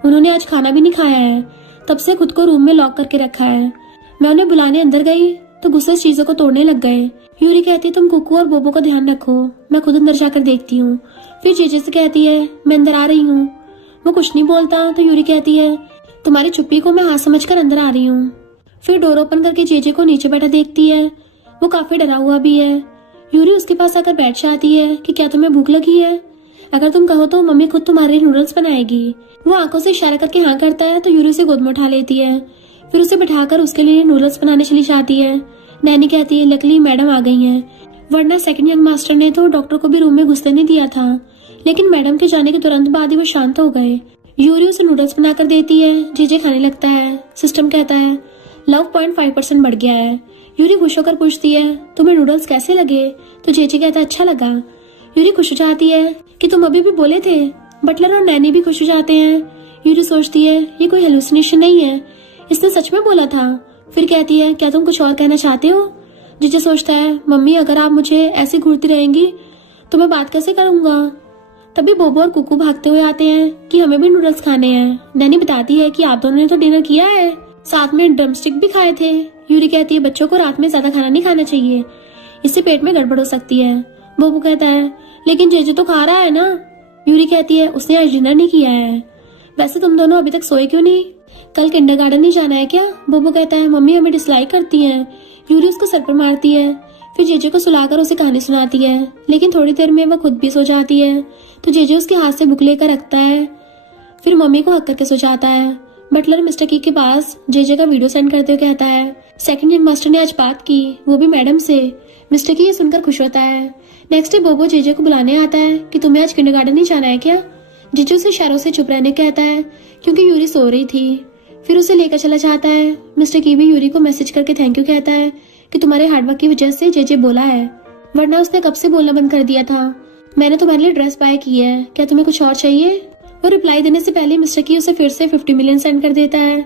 उन्होंने आज खाना भी नहीं खाया है, तब से खुद को रूम में लॉक करके रखा है। मैं उन्हें बुलाने अंदर गई तो गुस्से से चीजों को तोड़ने लग गए। यूरी कहती तुम कुकू और बोबो का ध्यान रखो, मैं खुद अंदर जाकर देखती हूँ। फिर जेजे से कहती है मैं अंदर आ रही हूँ। वो कुछ नहीं बोलता तो यूरी कहती है तुम्हारी चुप्पी को मैं हाथ समझकर अंदर आ रही हूँ। फिर डोर ओपन करके जेजे को नीचे बैठा देखती है, वो काफी डरा हुआ भी है। यूरी उसके पास आकर बैठ जाती है कि क्या तुम्हें भूख लगी है? अगर तुम कहो तो मम्मी खुद तुम्हारे लिए नूडल्स बनाएगी। वो आंखों से इशारा करके हाँ करता है तो यूरी उसे गोद में उठा लेती है, फिर उसे बिठाकर उसके लिए नूडल्स बनाने चली जाती है। नैनी कहती है लकली मैडम आ गई हैं, वरना सेकंड यंग मास्टर ने तो डॉक्टर को भी रूम में घुसने नहीं दिया था, लेकिन मैडम के जाने के तुरंत बाद ही वो शांत हो गए। यूरी उसे नूडल्स बनाकर देती है, जेजे खाने लगता है। सिस्टम कहता है लव 0.5% बढ़ गया है। यूरी खुश होकर पूछती है तुम्हें नूडल्स कैसे लगे? तो जेजे कहता है अच्छा लगा। यूरी खुश हो जाती है कि तुम अभी भी बोले थे। बटलर और नैनी भी खुश हो जाते हैं। यूरी सोचती है ये कोई हेलुसिनेशन नहीं है, इसने सच में बोला था। फिर कहती है क्या तुम कुछ और कहना चाहते हो? जेजे सोचता है मम्मी अगर आप मुझे ऐसे घूरती रहेंगी तो मैं बात कैसे करूंगा। तभी बोबो और कुकू भागते हुए आते हैं कि हमें भी नूडल्स खाने हैं। नैनी बताती है कि आप दोनों ने तो डिनर किया है, साथ में ड्रमस्टिक भी खाए थे। यूरी कहती है बच्चों को रात में ज्यादा खाना नहीं खाना चाहिए, इससे पेट में गड़बड़ हो सकती है। बोबो कहता है लेकिन जेजे तो खा रहा है ना। यूरी कहती है उसने आज डिनर नहीं किया है। वैसे तुम दोनों अभी तक सोए क्यों नहीं? कल किंडरगार्टन नहीं जाना है क्या? बोबो कहता है मम्मी हमें डिसलाइक करती हैं। यूरी उसको सर पर मारती है, फिर जेजे को सुलाकर उसे कहानी सुनाती है, लेकिन थोड़ी देर में वह खुद भी सो जाती है। तो जेजे उसके हाथ से बुक लेकर रखता है, फिर मम्मी को हक करके सो जाता है। बटलर मिस्टर की के पास जेजे का वीडियो सेंड करते हुए कहता है सेकंड यंग मास्टर ने आज बात की, वो भी मैडम से। मिस्टर की ये सुनकर खुश होता है। नेक्स्ट डे बोबो जेजे को बुलाने आता है कि तुम्हें आज किंडरगार्टन नहीं जाना है क्या? जेजे उसे इशारों से चुप रहने कहता है क्योंकि यूरी सो रही थी। फिर उसे लेकर चला जाता है। मिस्टर की भी यूरी को मैसेज करके थैंक यू कहता है कि तुम्हारे हार्डवर्क की वजह से जेजे बोला है, वरना उसने कब से बोलना बंद कर दिया था। मैंने तुम्हारे लिए ड्रेस बाय की है, क्या तुम्हें कुछ और चाहिए? वो रिप्लाई देने से पहले मिस्टर की उसे फिर से 50 मिलियन सेंड कर देता है।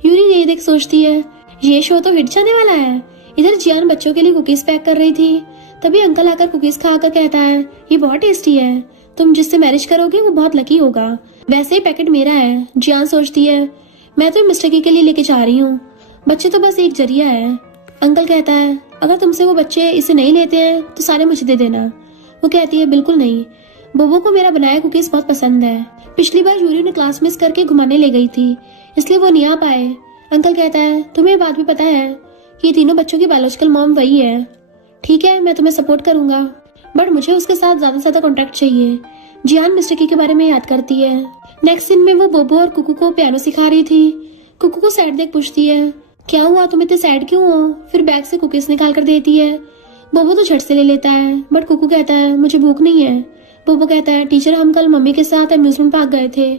यूरी ये देख सोचती है ये शो तो हिट जाने वाला है। इधर जियान बच्चों के लिए कुकीज पैक कर रही थी, तभी अंकल आकर कुकीज खाकर कहता है ये बहुत टेस्टी है, तुम जिससे मैरिज करोगे वो बहुत लकी होगा। वैसे ही पैकेट मेरा है। जियान सोचती है मैं तो मिस्टर की के लिए लेके जा रही हूँ, बच्चे तो बस एक जरिया है। अंकल कहता है अगर तुमसे वो बच्चे इसे नहीं लेते हैं तो सारे मुझे दे देना। वो कहती है बिल्कुल नहीं, बोबो को मेरा बनाया कुकीज बहुत पसंद है। पिछली बार यूरी ने क्लास मिस करके घुमाने ले गई थी, इसलिए वो नहीं आ पाए। अंकल कहता है तुम्हें ये बात भी पता है कि तीनों बच्चों की बायोलॉजिकल मॉम वही है। ठीक है मैं तुम्हें सपोर्ट करूंगा, बट मुझे उसके साथ ज्यादा से ज्यादा कॉन्टेक्ट चाहिए। जियान मिस्टर की के बारे में याद करती है। नेक्स्ट सीन में वो बोबो और कुकू को पियानो सिखा रही थी। कुकू को सैड देख पूछती है क्या हुआ, तुम इतने सैड क्यों हो? फिर बैग से कुकीज निकाल कर देती है। बोबो तो झट से ले लेता है, बट कुकू कहता है मुझे भूख नहीं है। बोबो कहता है टीचर हम कल मम्मी के साथ अम्यूजमेंट पार्क गए थे,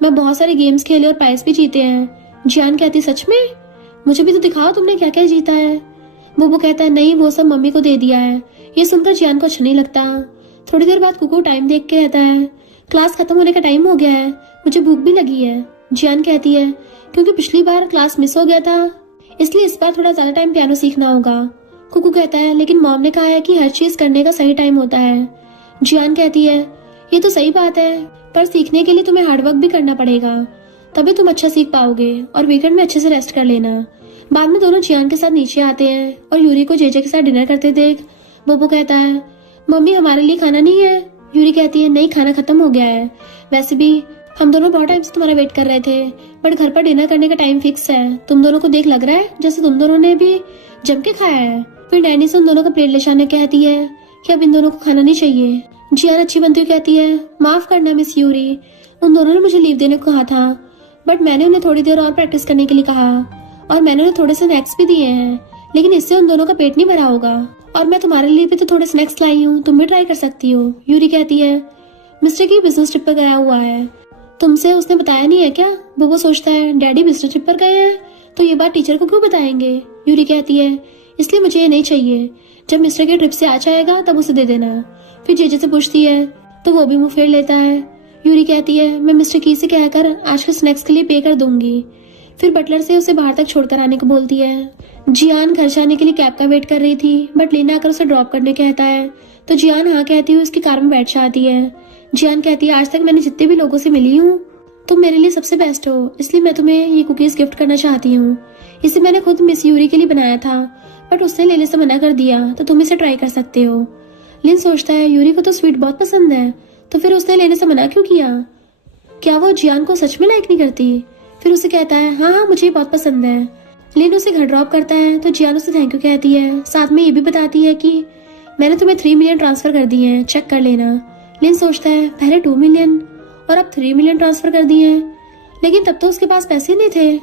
मैं बहुत सारे गेम्स खेले और प्राइज भी जीते हैं। जियान कहती सच में? मुझे भी तो दिखाओ तुमने क्या क्या जीता है। बोबो कहता है नहीं वो सब मम्मी को दे दिया है। ये सुनकर जियान को अच्छा नहीं लगता। थोड़ी देर बाद कुकू टाइम देख के कहता है क्लास खत्म होने का टाइम हो गया है, मुझे भूख भी लगी है। जियान कहती है क्योंकि पिछली बार क्लास मिस हो गया था, इसलिए इस बार थोड़ा ज्यादा टाइम पियानो सीखना होगा। कुकू कहता है लेकिन मॉम ने कहा है कि हर चीज करने का सही टाइम होता है। जियान कहती है ये तो सही बात है, पर सीखने के लिए तुम्हें हार्डवर्क भी करना पड़ेगा, तभी तुम अच्छा सीख पाओगे, और वीकेंड में अच्छे से रेस्ट कर लेना। बाद में दोनों जियान के साथ नीचे आते हैं और यूरी को जेजे के साथ डिनर करते देख बोबो कहता है मम्मी हमारे लिए खाना नहीं है। यूरी कहती है नहीं खाना खत्म हो गया है, वैसे भी हम दोनों बहुत टाइम से तुम्हारा वेट कर रहे थे, बट घर पर डिनर करने का टाइम फिक्स है। तुम दोनों को देख लग रहा है जैसे तुम दोनों ने भी जम के खाया है। फिर डैनी से उन दोनों का प्लेट ले जाने कहती है कि अब इन दोनों को खाना नहीं चाहिए। जियान अच्छी बनती हुई कहती है माफ करना मिस यूरी, उन दोनों ने मुझे लीव देने को कहा था, बट मैंने उन्हें थोड़ी देर और प्रैक्टिस करने के लिए कहा, और मैंने उन्हें थोड़े से स्नैक्स भी दिए हैं, लेकिन इससे उन दोनों का पेट नहीं भरा होगा, और मैं तुम्हारे लिए भी तो थोड़े स्नैक्स लाई हूँ, तुम भी ट्राई कर सकती हो। यूरी कहती है मिस्टर की बिजनेस ट्रिप पर गया हुआ है, तुमसे उसने बताया नहीं है क्या? बोबो सोचता है डैडी बिजनेस ट्रिप पर गए हैं तो ये बात टीचर को क्यों बताएंगे। यूरी कहती है इसलिए मुझे ये नहीं चाहिए। जब मिस्टर के ट्रिप से आ जाएगा तब उसे दे देना। फिर जेजे से पूछती है तो वो भी मुंह फेर लेता है। यूरी कहती है मैं मिस्टर की से कहकर आज के स्नैक्स के लिए पे कर दूंगी। फिर बटलर से उसे बाहर तक छोड़कर आने को बोलती है। जियान घर जाने के लिए कैब का वेट कर रही थी, बट लेना आकर उसे ड्रॉप करने कहता है तो जियान हाँ कहती हुई उसकी कार में बैठ जाती है। जियान कहती है आज तक मैंने जितने भी लोगों से मिली हूँ तुम मेरे लिए सबसे बेस्ट हो, इसलिए मैं तुम्हें ये कुकीज गिफ्ट करना चाहती हूँ। इसे मैंने खुद मिस यूरी के लिए बनाया था, बट उसने लेने से मना कर दिया, तो तुम इसे ट्राई कर सकते हो। लिन सोचता है यूरी को तो स्वीट बहुत पसंद है, तो फिर उसने लेने से मना क्यों किया? क्या वो जियान को सच में लाइक नहीं करती? फिर उसे कहता है हाँ हाँ मुझे बहुत पसंद है। लिन उसे घर ड्रॉप करता है तो जियान उसे थैंक यू कहती है, साथ में ये भी बताती है कि मैंने तुम्हें 3 मिलियन ट्रांसफर कर दिए हैं, चेक कर लेना। लिन सोचता है पहले 2 मिलियन और अब 3 मिलियन ट्रांसफर कर दिए हैं, लेकिन तब तो उसके पास पैसे नहीं थे,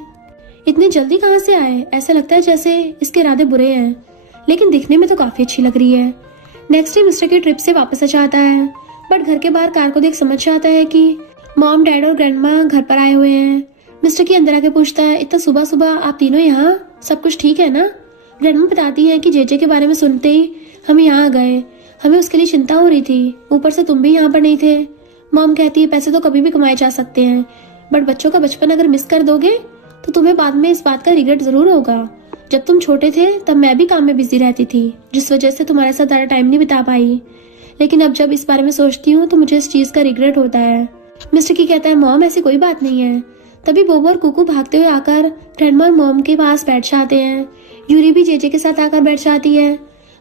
इतनी जल्दी कहाँ से आए? ऐसा लगता है जैसे इसके इरादे बुरे हैं, लेकिन दिखने में तो काफी अच्छी लग रही है। नेक्स्ट डे मिस्टर की ट्रिप से वापस आ जाता है, बट घर के बाहर कार को देख समझ जाता है कि मॉम डैड और ग्रैंडमा घर पर आए हुए हैं। मिस्टर की अंदर आके पूछता है इतना सुबह सुबह आप तीनों यहाँ, सब कुछ ठीक है ना? ग्रैंडमा बताती है कि जेजे के बारे में सुनते ही हम यहाँ आ गए, हमें उसके लिए चिंता हो रही थी, ऊपर से तुम भी यहाँ पर नहीं थे। मॉम कहती है पैसे तो कभी भी कमाए जा सकते हैं, बट बच्चों का बचपन अगर मिस कर दोगे तो तुम्हें बाद में इस बात का रिग्रेट जरूर होगा। जब तुम छोटे थे तब मैं भी काम में बिजी रहती थी, जिस वजह से तुम्हारे साथ ज्यादा टाइम नहीं बिता पाई, लेकिन अब जब इस बारे में सोचती हूँ तो मुझे इस चीज का रिग्रेट होता है। मिस्टर की कहता है मॉम ऐसी कोई बात नहीं है। तभी बोबो और कुकू भागते हुए आकर ग्रैंडमा और मॉम के पास बैठ जाते हैं। यूरी भी जेजे के साथ आकर बैठ जाती है।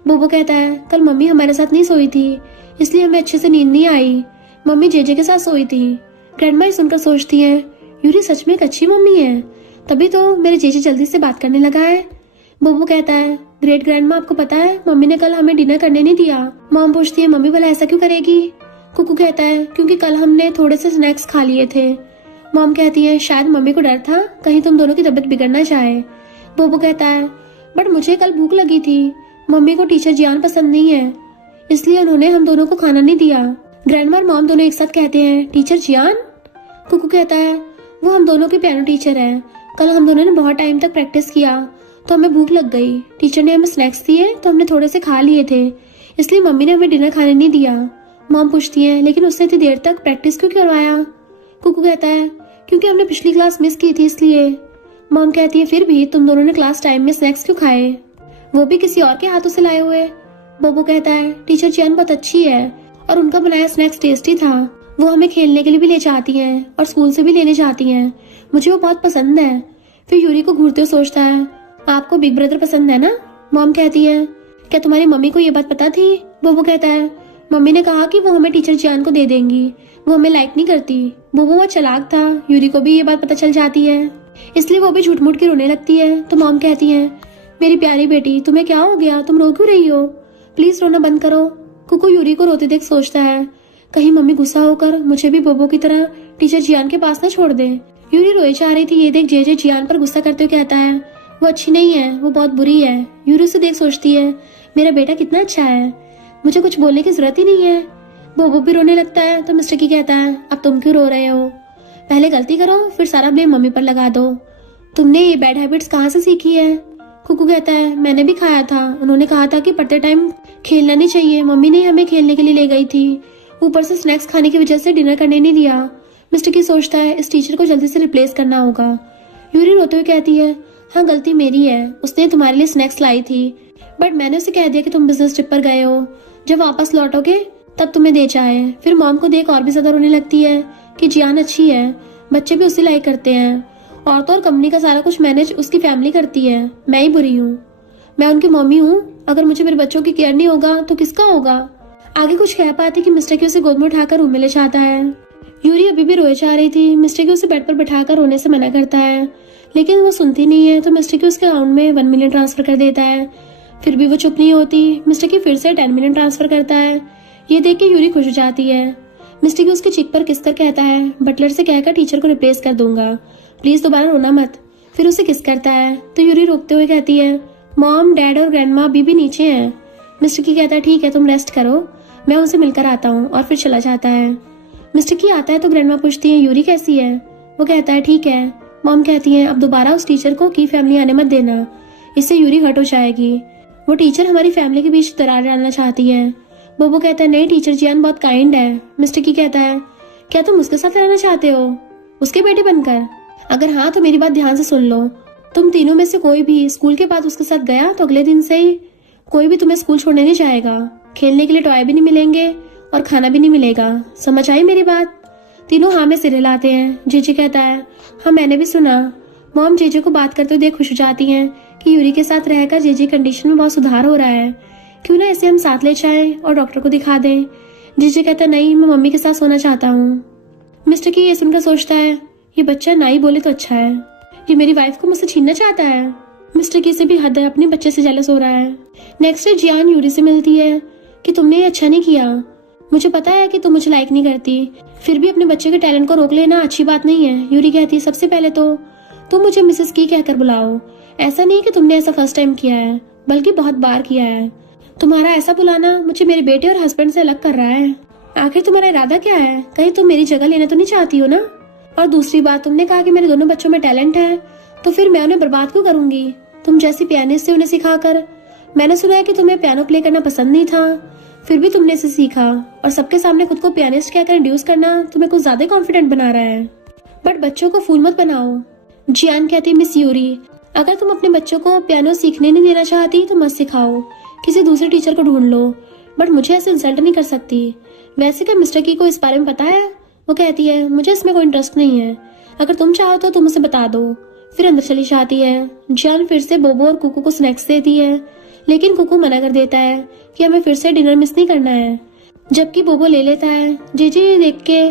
बोबो कहता है कल मम्मी हमारे साथ नहीं सोई थी, इसलिए हमें अच्छे से नींद नहीं आई, मम्मी जेजे के साथ सोई थी। ग्रैंडमा ये सुनकर सोचती है यूरी सच में एक अच्छी मम्मी है, तभी तो मेरे जेजे जल्दी से बात करने लगा है। बोबो कहता है ग्रेट ग्रैंडमा आपको पता है मम्मी ने कल हमें डिनर करने नहीं दिया। मॉम पूछती है मम्मी भला ऐसा क्यों करेगी? कुकू कहता है क्योंकि कल हमने थोड़े से स्नैक्स खा लिए थे। मॉम कहती है शायद मम्मी को डर था कहीं तुम दोनों की तबीयत बिगड़ना चाहे। बोबो कहता है बट मुझे कल भूख लगी थी, मम्मी को टीचर जियान पसंद नहीं है, इसलिए उन्होंने हम दोनों को खाना नहीं दिया। ग्रैंडमा और मॉम दोनों एक साथ कहते हैं टीचर जियान? कुकू कहता है वो हम दोनों के पियानो टीचर है, कल हम दोनों ने बहुत टाइम तक प्रैक्टिस किया तो हमें भूख लग गई, टीचर ने हमें स्नैक्स दिए तो हमने थोड़े से खा लिए थे, इसलिए मम्मी ने हमें डिनर खाने नहीं दिया। मॉम पूछती है लेकिन उसने इतनी देर तक प्रैक्टिस क्यों करवाया? कुकू कहता है क्योंकि हमने पिछली क्लास मिस की थी इसलिए। मॉम कहती है फिर भी तुम दोनों ने क्लास टाइम में स्नैक्स क्यों खाए, वो भी किसी और के हाथों से लाए हुए? बोबो कहता है टीचर जियान बहुत अच्छी है और उनका बनाया स्नैक्स टेस्टी था, वो हमें खेलने के लिए भी ले जाती हैं और स्कूल से भी लेने जाती हैं, मुझे वो बहुत पसंद है। फिर यूरी को घूरते हुए सोचता है आपको बिग ब्रदर पसंद है ना? मॉम कहती है क्या तुम्हारी मम्मी को ये बात पता थी? बोबो कहता है मम्मी ने कहा कि वो हमें टीचर जियान को दे देंगी, वो हमें लाइक नहीं करती। बोबो बहुत चालाक था, यूरी को भी ये बात पता चल जाती है, इसलिए वो भी झूठ मूठ के रोने लगती है। तो मॉम कहती है मेरी प्यारी बेटी तुम्हें क्या हो गया, तुम रो क्यों रही हो, प्लीज रोना बंद करो। कुकू यूरी को रोते देख सोचता है कहीं मम्मी गुस्सा होकर मुझे भी बोबो की तरह टीचर जियान के पास न छोड़ दे। यूरी रोए जा रही थी, ये देख जेजे जियान पर गुस्सा करते हुए कहता है वो अच्छी नहीं है, वो बहुत बुरी है। यूरी उसे देख सोचती है मेरा बेटा कितना अच्छा है, मुझे कुछ बोलने की जरूरत ही नहीं है। बोबो भी रोने लगता है तो मिस्टर की कहता है अब तुम क्यों रो रहे हो, पहले गलती करो फिर सारा ब्लेम मम्मी पर लगा दो, तुमने ये बैड हैबिट्स कहाँ से सीखी है? कुकू कहता है मैंने भी खाया था, उन्होंने कहा था कि पढ़ते टाइम खेलना नहीं चाहिए, मम्मी ने हमें खेलने के लिए ले गई थी, ऊपर से स्नैक्स खाने की वजह से डिनर करने नहीं दिया। मिस्टर की सोचता है इस टीचर को जल्दी से रिप्लेस करना होगा। यूरी रोते हुए कहती है हाँ गलती मेरी है, उसने तुम्हारे लिए स्नैक्स लाई थी, बट मैंने उसे कह दिया कि तुम बिजनेस ट्रिप पर गए हो, जब वापस लौटोगे तब तुम्हें दे जाए। फिर मॉम को देख और भी ज्यादा रोने लगती है कि जियान अच्छी है, बच्चे भी उसे लाइक करते हैं, और तो और कंपनी का सारा कुछ मैनेज उसकी फैमिली करती है, मैं ही बुरी हूँ, मैं उनकी मम्मी हूँ, अगर मुझे मेरे बच्चों की केयर नहीं होगा तो किसका होगा? आगे कुछ कह पाती कि मिस्टर की उसे गोद में उठाकर रूम में ले जाता है। यूरी अभी भी रोए जा रही थी, मिस्टर की उसे बेड पर बैठाकर रोने से मना करता है, लेकिन वो सुनती नहीं है, तो मिस्टर की उसके अकाउंट में 1 मिलियन ट्रांसफर कर देता है। फिर भी वो चुप नहीं होती, मिस्टर की फिर से 10 मिलियन ट्रांसफर करता है। ये देख के यूरी खुश हो जाती है। मिस्टर की उसके चिक पर किस कर कहता है बटलर से कहकर टीचर को रिप्लेस कर दूंगा, प्लीज दोबारा रोना मत। फिर उसे किस करता है तो यूरी रोकते हुए कहती है मॉम डैड और ग्रैंडमा अभी भी नीचे हैं। मिस्टर की कहता है ठीक है तुम रेस्ट करो, मैं उनसे मिलकर आता हूँ, और फिर चला जाता है। मिस्टर की आता है तो ग्रैंडमा पूछती है यूरी कैसी है? वो कहता है ठीक है। मॉम कहती है अब दोबारा उस टीचर को की फैमिली आने मत देना, इससे यूरी हर्ट हो जाएगी। वो टीचर हमारी फैमिली के बीच दरार डालना चाहती है। बोबो कहता है नहीं टीचर जियान बहुत काइंड है। मिस्टर की कहता है क्या तुम उसके साथ रहना चाहते हो, उसके बेटे बनकर? अगर हाँ तो मेरी बात ध्यान से सुन लो, तुम तीनों में से कोई भी स्कूल के बाद उसके साथ गया तो अगले दिन से ही कोई भी तुम्हें स्कूल छोड़ने नहीं जाएगा। खेलने के लिए टॉय भी नहीं मिलेंगे और खाना भी नहीं मिलेगा। समझ आई मेरी बात? तीनों हाँ में सिर हिलाते हैं। जेजे कहता है हाँ मैंने भी सुना। मॉम जेजे को बात करते हुए देख खुश हो जाती हैं कि यूरी के साथ रहकर जेजे कंडीशन में बहुत सुधार हो रहा है। क्यों ना इसे हम साथ ले जाएं और डॉक्टर को दिखा दें। जेजे कहता है नहीं मैं मम्मी के साथ सोना चाहता हूँ। मिस्टर की ये सुनकर सोचता है ये बच्चा ना ही बोले तो अच्छा है, ये मेरी वाइफ को मुझसे छीनना चाहता है। मिस्टर की से भी हद है, अपने बच्चे से जेलस हो रहा है। नेक्स्ट डे जियान यूरी से मिलती है कि तुमने ये अच्छा नहीं किया, मुझे पता है कि तुम मुझे लाइक नहीं करती, फिर भी अपने बच्चे के टैलेंट को रोक लेना अच्छी बात नहीं है। यूरी कहती है सबसे पहले तो तुम मुझे मिसेस की कहकर बुलाओ। ऐसा नहीं कि तुमने ऐसा फर्स्ट टाइम किया है, बल्कि बहुत बार किया है। तुम्हारा ऐसा बुलाना मुझे मेरे बेटे और हस्बैंड से अलग कर रहा है। आखिर तुम्हारा इरादा क्या है? कहीं तुम मेरी जगह लेना तो नहीं चाहती हो ना? और दूसरी बात, तुमने कहा कि मेरे दोनों बच्चों में टैलेंट है, तो फिर मैं उन्हें बर्बाद क्यों करूंगी? तुम जैसी पियानिस्ट से उन्हें सिखाकर। मैंने सुना है कि तुम्हें पियानो प्ले करना पसंद नहीं था, फिर भी तुमने इसे सीखा और सबके सामने खुद को पियानिस्ट कहकर इंड्यूस करना तुम्हें कुछ ज्यादा कॉन्फिडेंट बना रहा है। बट बच्चों को फूल मत बनाओ। जियान कहती मिस यूरी अगर तुम अपने बच्चों को पियानो सीखने नहीं देना चाहती तो मत सिखाओ, किसी दूसरे टीचर को ढूंढ लो, बट मुझे ऐसे इंसल्ट नहीं कर सकती। वैसे क्या मिस्टर की को इस बारे में पता है? वो कहती है मुझे इसमें कोई इंटरेस्ट नहीं है, अगर तुम चाहो तो तुम उसे बता दो। फिर अंदर चली जाती है। जियान फिर से बोबो और कुकू को स्नैक्स देती है, लेकिन कुकू मना कर देता है कि हमें फिर से डिनर मिस नहीं करना है, जबकि बोबो ले लेता है। जेजे देख के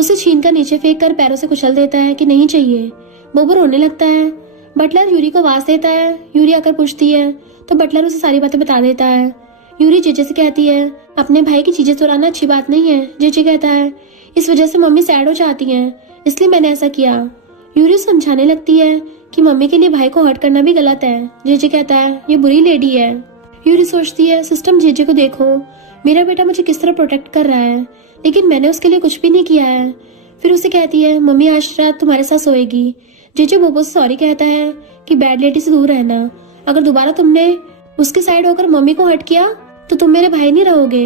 उसे छीन कर नीचे फेंक कर पैरों से कुचल देता है कि नहीं चाहिए। बोबो रोने लगता है। बटलर यूरी को आवाज देता है। यूरी आकर पूछती है तो बटलर उसे सारी बातें बता देता है। यूरी जेजे से कहती है अपने भाई की चीजें चुराना अच्छी बात नहीं है। जेजे कहता है इस वजह से मम्मी सैड हो जाती हैं, इसलिए मैंने ऐसा किया। यूरी समझाने लगती है कि मम्मी के लिए भाई को हर्ट करना भी गलत है। जेजे कहता है ये बुरी लेडी है। यूरी सोचती है सिस्टम जेजे को देखो, मेरा बेटा मुझे किस तरह प्रोटेक्ट कर रहा है, लेकिन मैंने उसके लिए कुछ भी नहीं किया है। फिर उसे कहती है मम्मी आज रात तुम्हारे साथ सोएगी। जेजे बोबो से सॉरी कहता है कि बैड लेडी से दूर रहना, अगर दोबारा तुमने उसके साइड होकर मम्मी को हर्ट किया तो तुम मेरे भाई नहीं रहोगे।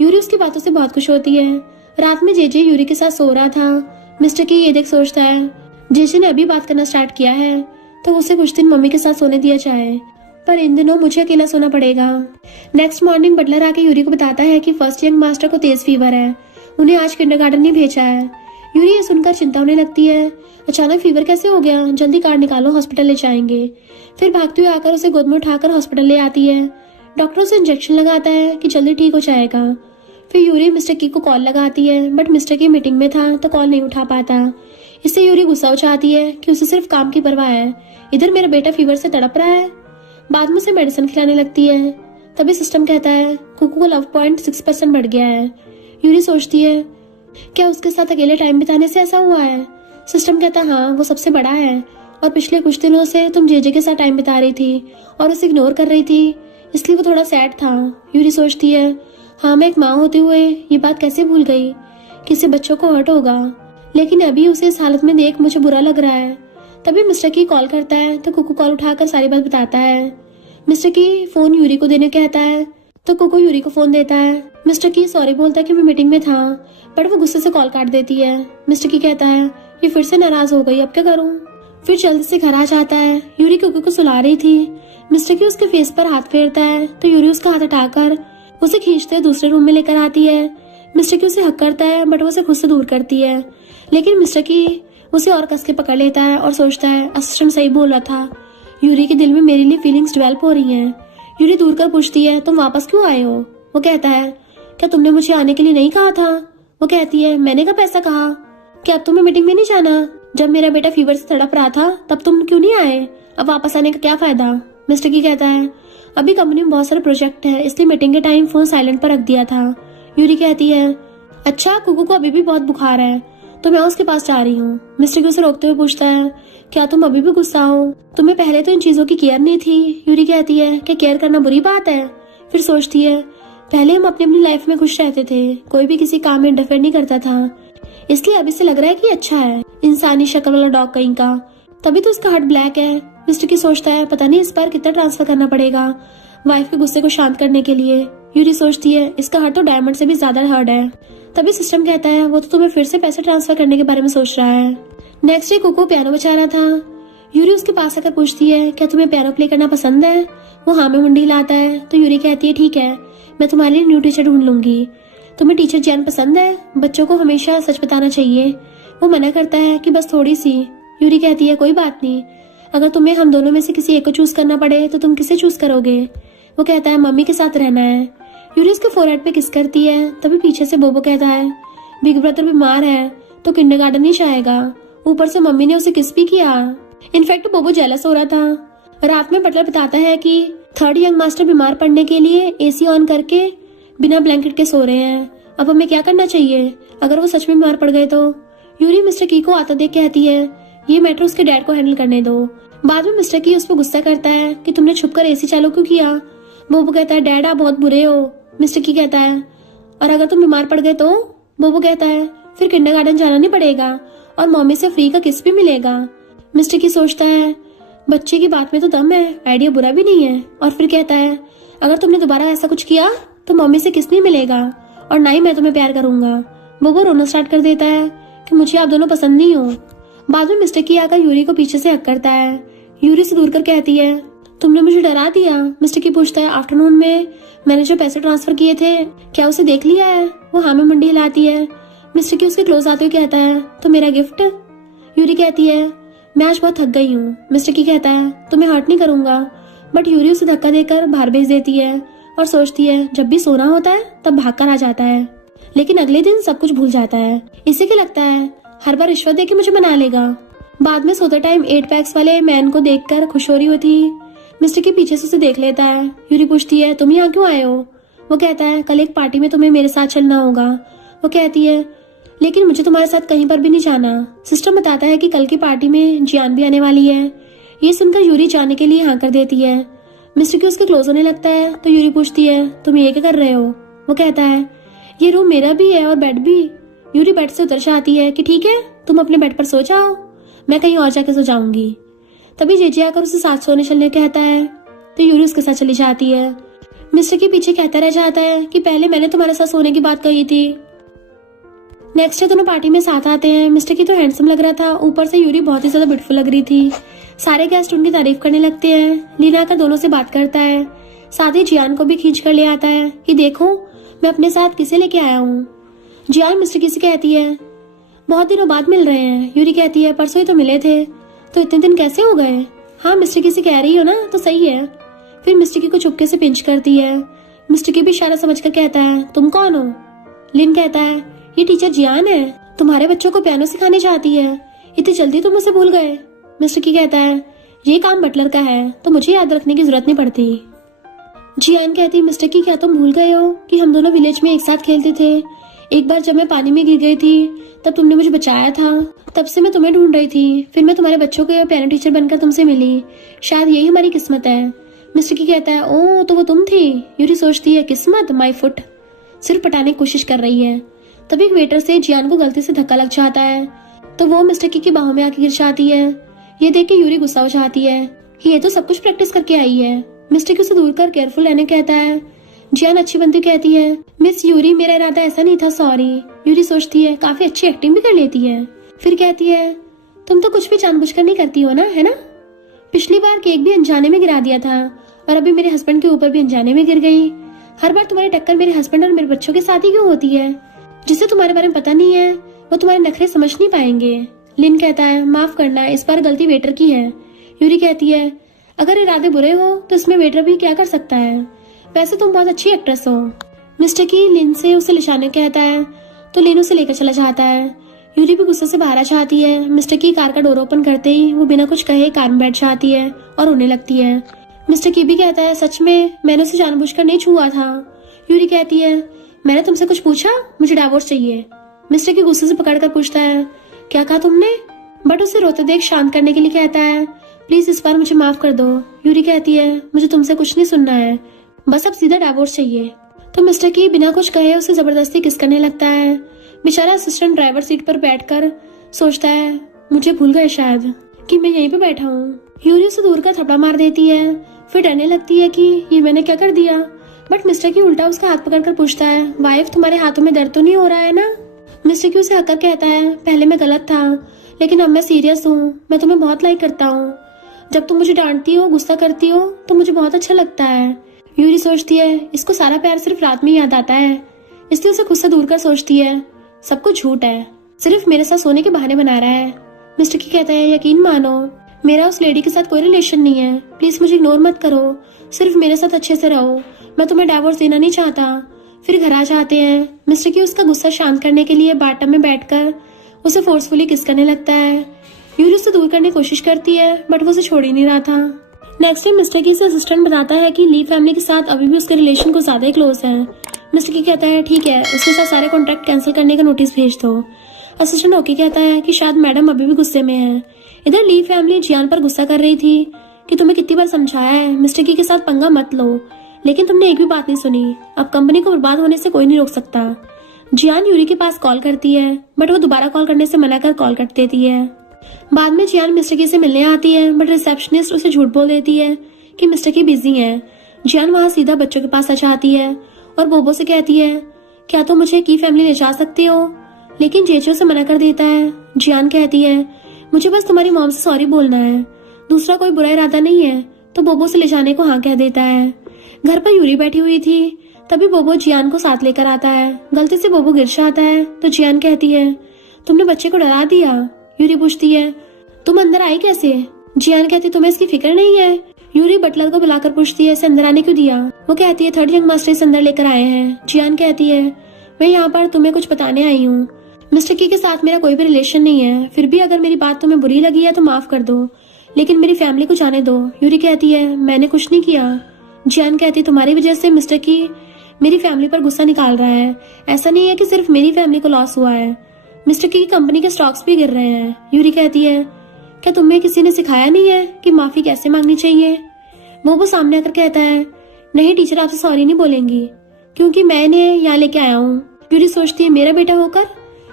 यूरी उसकी बातों से बहुत खुश होती है। रात में जेजे यूरी के साथ सो रहा था। मिस्टर की ये देख सोचता है जेजे ने अभी बात करना स्टार्ट किया है तो उसे कुछ दिन मम्मी के साथ सोने दिया जाए, पर इन दिनों मुझे अकेला सोना पड़ेगा। नेक्स्ट मॉर्निंग बटलर आके यूरी को बताता है कि फर्स्ट यंग मास्टर को तेज फीवर है, उन्हें आज किंडरगार्टन नहीं भेजा है। यूरी ये सुनकर चिंता होने लगती है, अचानक फीवर कैसे हो गया, जल्दी कार्ड निकालो, हॉस्पिटल ले जाएंगे। फिर भागते हुए आकर उसे गोद में उठाकर हॉस्पिटल ले आती है। डॉक्टर उसे इंजेक्शन लगाता है कि जल्दी ठीक हो जाएगा। फिर यूरी मिस्टर की को कॉल लगाती है, बट मिस्टर की मीटिंग में था तो कॉल नहीं उठा पाता। इससे यूरी गुस्सा हो जाती है कि उसे सिर्फ काम की परवाह है, इधर मेरा बेटा फीवर से तड़प रहा है। बाद में उसे मेडिसिन खिलाने लगती है। तभी सिस्टम कहता है कुकू को लव पॉइंट 6% बढ़ गया है। यूरी सोचती है क्या उसके साथ अकेले टाइम बिताने से ऐसा हुआ है? सिस्टम कहता है हाँ वो सबसे बड़ा है, और पिछले कुछ दिनों से तुम जेजे के साथ टाइम बिता रही थी और उसे इग्नोर कर रही थी, इसलिए वो थोड़ा सैड था। यूरी सोचती है हाँ मैं एक माँ होते हुए ये बात कैसे भूल गई कि इससे बच्चों को हर्ट होगा, लेकिन अभी उसे इस हालत में देख मुझे बुरा लग रहा है। तभी मिस्टर की कॉल करता है तो कुकू कॉल उठाकर सारी बात बताता है। मिस्टर की फोन यूरी को देने कहता है तो कुकू यूरी को फोन देता है। मिस्टर की सॉरी बोलता है कि मैं मीटिंग में था, बट वो गुस्से से कॉल काट देती है। मिस्टर की कहता है ये फिर से नाराज हो गई, अब क्या करूं? फिर जल्दी से घर आ जाता है। यूरी कुकू को सुला रही थी। मिस्टर की उसके फेस पर हाथ फेरता है तो यूरी उसका हाथ हटाकर उसे खींचते दूसरे रूम में लेकर आती है। मिस्टर की उसे हक करता है, बट वो उसे खुद से दूर करती है, लेकिन मिस्टर की उसे और कस के पकड़ लेता है और सोचता है असिस्टेंट सही बोल रहा था, यूरी के दिल में मेरे लिए फीलिंग्स डेवलप हो रही हैं। यूरी दूर कर पूछती है तुम वापस क्यों आए हो? वो कहता है क्या तुमने मुझे आने के लिए नहीं कहा था? वो कहती है मैंने कब ऐसा कहा? क्या अब तुम्हें मीटिंग में नहीं जाना? जब मेरा बेटा फीवर से तड़प रहा था तब तुम क्यों नहीं आए? अब वापस आने का क्या फायदा? मिस्टर की कहता है अभी कंपनी में बहुत सारे प्रोजेक्ट है, इसलिए मीटिंग के टाइम फोन साइलेंट पर रख दिया था। यूरी कहती है अच्छा कुकू को अभी भी बहुत बुखार है तो मैं उसके पास जा रही हूँ। मिस्टर की उसे रोकते हुए पूछता है क्या तुम अभी भी गुस्सा हो? तुम्हें पहले तो इन चीजों की केयर नहीं थी। यूरी कहती है क्या केयर करना बुरी बात है? फिर सोचती है पहले हम अपनी अपनी लाइफ में खुश रहते थे, कोई भी किसी काम में इंटरफेयर नहीं करता था, इसलिए अभी से लग रहा है कि अच्छा है। इंसानी शक्ल वाला डॉग कहीं का, तभी तो उसका हार्ट ब्लैक है। मिस्टर की सोचता है पता नहीं इस बार कितना ट्रांसफर करना पड़ेगा, वाइफ के गुस्से को शांत करने के लिए। यूरी सोचती है इसका हर्ट तो डायमंड से भी ज्यादा हर्ट है। तभी सिस्टम कहता है वो तो तुम्हें फिर से पैसे ट्रांसफर करने के बारे में सोच रहा है। नेक्स्ट डे कोको पियानो बजा रहा था। यूरी उसके पास आकर पूछती है क्या तुम्हें पियानो प्ले करना पसंद है। वो हाँ में मुंडी हिलाता है तो यूरी कहती है ठीक है, मैं तुम्हारे लिए न्यू टीचर ढूंढ लूंगी। तुम्हें टीचर जियान पसंद है? बच्चों को हमेशा सच बताना चाहिए। वो मना करता है कि बस थोड़ी सी। यूरी कहती है कोई बात नहीं, अगर तुम्हें हम दोनों में से किसी एक को चूज करना पड़े तो तुम किसे चूज करोगे? वो कहता है मम्मी के साथ रहना है। यूरी उसके फोरहेड पे किस करती है। तभी पीछे से बोबो कहता है बिग ब्रदर बीमार है तो किंडरगार्टन नहीं जाएगा। ऊपर से मम्मी ने उसे किस भी किया। इनफैक्ट बोबो जेलस हो रहा था। रात में बटलर बताता है कि थर्ड यंग मास्टर बीमार पड़ने के लिए एसी ऑन करके बिना ब्लैंकेट के सो रहे हैं। अब हमें क्या करना चाहिए अगर वो सच में बीमार पड़ गए तो? यूरी मिस्टर की को आता देख कहती है ये मैटर उसके डैड को हैंडल करने दो। बाद में मिस्टर की उस पर गुस्सा करता है कि तुमने छुपकर एसी चालू क्यों किया। बोबो कहता है डैड आप बहुत बुरे हो। मिस्टर की कहता है और अगर तुम बीमार पड़ गए तो? बोबो कहता है फिर किंडरगार्टन जाना नहीं पड़ेगा और मम्मी से फ्री का किस भी मिलेगा। मिस्टर की सोचता है बच्चे की बात में तो दम है, आइडिया बुरा भी नहीं है। और फिर कहता है अगर तुमने दोबारा ऐसा कुछ किया तो मम्मी से किस नहीं मिलेगा और ना ही मैं तुम्हें प्यार करूंगा। बोबो रोना स्टार्ट कर देता है कि मुझे आप दोनों पसंद नहीं हो। बाद में मिस्टर की आकर यूरी को पीछे से हक करता है। यूरी से दूर कर कहती है तुमने मुझे डरा दिया। मिस्टर की पूछता है आफ्टरनून में मैंने जो पैसे ट्रांसफर किए थे क्या उसे देख लिया है? वो हाँ में मुंडी हिलाती है। मिस्टर की उसके क्लोज आते हुए कहता है तो मेरा गिफ्ट? यूरी कहती है मैं आज बहुत थक गई हूँ। मिस्टर की कहता है तुम्हें हर्ट नहीं करूंगा। बट यूरी उसे धक्का देकर बाहर भेज देती है और सोचती है जब भी सोना होता है तब भाग कर आ जाता है, लेकिन अगले दिन सब कुछ भूल जाता है। इसे क्या लगता है हर बार रिश्वत देके मुझे मना लेगा। बाद में सोते टाइम 8 पैक्स वाले मैन को देखकर खुश हो रही होती। मिस्टर के पीछे से उसे देख लेता है। यूरी पूछती है तुम यहाँ क्यों आए हो? वो कहता है कल एक पार्टी में तुम्हें मेरे साथ चलना होगा। वो कहती है लेकिन मुझे तुम्हारे साथ कहीं पर भी नहीं जाना। सिस्टम बताता है कि कल की पार्टी में जियान भी आने वाली है। ये सुनकर यूरी जाने के लिए हाँ कर देती है। मिस्टर की उसके क्लोज होने लगता है तो यूरी पूछती है तुम ये क्या कर रहे हो? वो कहता है ये रूम मेरा भी है और बेड भी। यूरी बेड से उतर जाती है कि ठीक है तुम अपने बेड पर सो जाओ, मैं कहीं और जाके सो जाऊंगी। तभी जेजे आकर उसे साथ सोने चलने कहता है तो यूरी उसके साथ चली जाती है। मिस्टर के पीछे कहता रह जाता है कि पहले मैंने तुम्हारे साथ सोने की बात कही थी। नेक्स्ट डे दोनों पार्टी में साथ आते हैं। मिस्टर की तो हैंडसम लग रहा था, ऊपर से यूरी बहुत ही ज्यादा ब्यूटीफुल लग रही थी। सारे गेस्ट उनकी तारीफ करने लगते हैं। लीना आकर दोनों से बात करता है, साथ ही जियान को भी खींच कर ले आता है कि देखो मैं अपने साथ किसे लेके आया हूँ। जियान मिस्टर की से कहती है बहुत दिनों बाद मिल रहे हैं। यूरी कहती है परसों ही तो मिले थे, तो इतने दिन कैसे हो गए? हाँ मिस्टर की से कह रही हो ना, तो सही है। फिर मिस्टर की को चुपके से पिंच करती है। मिस्टर की भी इशारा समझकर कहता है तुम कौन हो? लिन कहता है ये टीचर जियान है, तुम्हारे बच्चों को पियानो सिखाने जाती है। इतनी जल्दी तुम उसे भूल गए? मिस्टर की कहता है ये काम बटलर का है तो मुझे याद रखने की जरूरत नहीं पड़ती। जियान कहती मिस्टर की क्या तुम भूल गए हो कि हम दोनों विलेज में एक साथ खेलते थे? एक बार जब मैं पानी में गिर गई थी तब तुमने मुझे बचाया था। तब से मैं तुम्हें ढूंढ रही थी, फिर मैं तुम्हारे बच्चों के पियानो टीचर बनकर तुमसे मिली। शायद यही हमारी किस्मत है। मिस्टर की कहता है ओह तो वो तुम थी। यूरी सोचती है किस्मत माय फुट, सिर्फ पटाने की कोशिश कर रही है। तभी एक वेटर से जियान को गलती से धक्का लग जाता है तो वो मिस्टर की बाहों में आके गिर जाती है। ये देख के यूरी गुस्सा हो जाती है कि ये तो सब कुछ प्रैक्टिस करके आई है। मिस्टर की उसे दूर कर केयरफुल रहने कहता है। जियान अच्छी बनती कहती है मिस यूरी मेरा इरादा ऐसा नहीं था, सॉरी। यूरी सोचती है काफी अच्छी एक्टिंग भी कर लेती है। फिर कहती है तुम तो कुछ भी जानबूझकर नहीं करती हो ना, है ना? पिछली बार केक भी अनजाने में गिरा दिया था और अभी मेरे हस्बैंड के ऊपर भी अनजाने में गिर गई। हर बार तुम्हारी टक्कर मेरे हस्बैंड और मेरे बच्चों के साथ ही क्यों होती है? जिसे तुम्हारे बारे में पता नहीं है वो तुम्हारे नखरे समझ नहीं पाएंगे। लिन कहता है माफ करना, इस बार गलती वेटर की है। यूरी कहती है अगर इरादे बुरे हो तो इसमें वेटर भी क्या कर सकता है, वैसे तुम बहुत अच्छी एक्ट्रेस हो। मिस्टर की लिन से उसे लिशाने कहता है तो लिन उसे लेकर चला जाता है। यूरी भी गुस्से से बाहर आ जाती है। मिस्टर की कार का डोर ओपन करते ही वो बिना कुछ कहे कार में बैठ जाती है और रोने लगती है। मिस्टर की भी कहता है सच में मैंने उसे जानबूझकर नहीं छुआ था। यूरी कहती है मैंने तुमसे कुछ पूछा, मुझे डिवोर्स चाहिए। मिस्टर की गुस्से से पकड़कर पूछता है क्या कहा तुमने? बट उसे रोते देख शांत करने के लिए कहता है प्लीज इस बार मुझे माफ कर दो। यूरी कहती है मुझे तुमसे कुछ नहीं सुनना है, बस अब सीधा डिवोर्स चाहिए। तो मिस्टर की बिना कुछ कहे उसे जबरदस्ती किस करने लगता है। बेचारा असिस्टेंट ड्राइवर सीट पर बैठकर सोचता है मुझे भूल गए शायद कि मैं यहीं पे बैठा हूँ। यूरी उसे दूर का थप्पड़ मार देती है। फिर डरने लगती है कि ये मैंने क्या कर दिया। बट मिस्टर की उल्टा उसका हाथ पकड़कर पूछता है, वाइफ तुम्हारे हाथों में दर्द तो नहीं हो रहा है ना। मिस्टर की उसे हककर कहता है, पहले मैं गलत था लेकिन अब मैं सीरियस हूँ, मैं तुम्हें बहुत लाइक करता हूँ। जब तुम मुझे डांटती हो, गुस्सा करती हो तो मुझे बहुत अच्छा लगता है। यूरी सोचती है इसको सारा प्यार सिर्फ रात में याद आता है, इसलिए उसे खुद से दूर कर सोचती है सब कुछ झूठ है, सिर्फ मेरे साथ सोने के बहाने बना रहा है। मिस्टर की कहता है, यकीन मानो मेरा उस लेडी के साथ कोई रिलेशन नहीं है, प्लीज मुझे इग्नोर मत करो, सिर्फ मेरे साथ अच्छे से रहो, मैं तुम्हें डाइवोर्स देना नहीं चाहता। फिर घर आ जाते हैं। मिस्टर की उसका गुस्सा शांत करने के लिए बाथटब में बैठकर उसे फोर्सफुली किस करने लगता है। यूरी उसे दूर करने की कोशिश करती है बट वो उसे छोड़ ही नहीं रहा था। नेक्स्ट टाइम मिस्टर की असिस्टेंट बताता है कि ली फैमिली के साथ अभी भी उसके रिलेशन को ज्यादा क्लोज है। मिस्टर की कहता है, ठीक है, उसके साथ सारे कॉन्ट्रैक्ट कैंसिल करने का नोटिस भेज दो। असिस्टेंट ओके कहता है कि शायद मैडम अभी भी गुस्से में है। इधर ली फैमिली जियान पर गुस्सा कर रही थी कि तुम्हें कितनी बार समझाया है मिस्टर की के साथ पंगा मत लो, लेकिन तुमने एक भी बात नहीं सुनी। अब कंपनी को बर्बाद होने से कोई नहीं रोक सकता। जियान यूरी के पास कॉल करती है बट वो दोबारा कॉल करने से मना कर कॉल कट देती है। बाद में जियान मिस्टर की से मिलने आती है बट रिसेप्शनिस्ट उसे झूठ बोल देती है कि मिस्टर की बिजी है। जियान वहाँ सीधा बच्चों के पास आ जाती है और बोबो से कहती है, क्या तुम मुझे की फैमिली ले जा सकती हो, लेकिन जेजो से मना कर देता है। जियान कहती है, मुझे बस तुम्हारी मॉम से सॉरी बोलना है, दूसरा कोई बुरा इरादा नहीं है, तो बोबो से ले जाने को हाँ कह देता है। घर पर यूरी बैठी हुई थी, तभी बोबो जियान को साथ लेकर आता है। गलती से बोबो गिर जाता है तो जियान कहती है, तुमने बच्चे को डरा दिया। यूरी पूछती है, तुम अंदर आई कैसे। जियान कहती, तुम्हें इसकी फिक्र नहीं है। यूरी बटलर को बुलाकर पूछती है, इसे अंदर आने क्यों दिया। वो कहती है, थर्ड यंग मास्टर इसे अंदर लेकर आए हैं। जियान कहती है, मैं यहाँ पर तुम्हें कुछ बताने आई हूँ, मिस्टर की के साथ मेरा कोई भी रिलेशन नहीं है, फिर भी अगर मेरी बात तुम्हें बुरी लगी है तो माफ कर दो, लेकिन मेरी फैमिली को जाने दो। यूरी कहती है, मैंने कुछ नहीं किया। जियान कहती, तुम्हारी वजह से मिस्टर की मेरी फैमिली पर गुस्सा निकाल रहा है, ऐसा नहीं है कि सिर्फ मेरी फैमिली को लॉस हुआ है, मिस्टर की कंपनी के स्टॉक्स भी गिर रहे हैं। यूरी कहती है, क्या तुम्हें किसी ने सिखाया नहीं है कि माफी कैसे मांगनी चाहिए। वो सामने आकर कहता है, नहीं टीचर आपसे सॉरी नहीं बोलेंगी, क्योंकि मैं इन्हें यहाँ लेके आया हूँ। यूरी सोचती है, मेरा बेटा होकर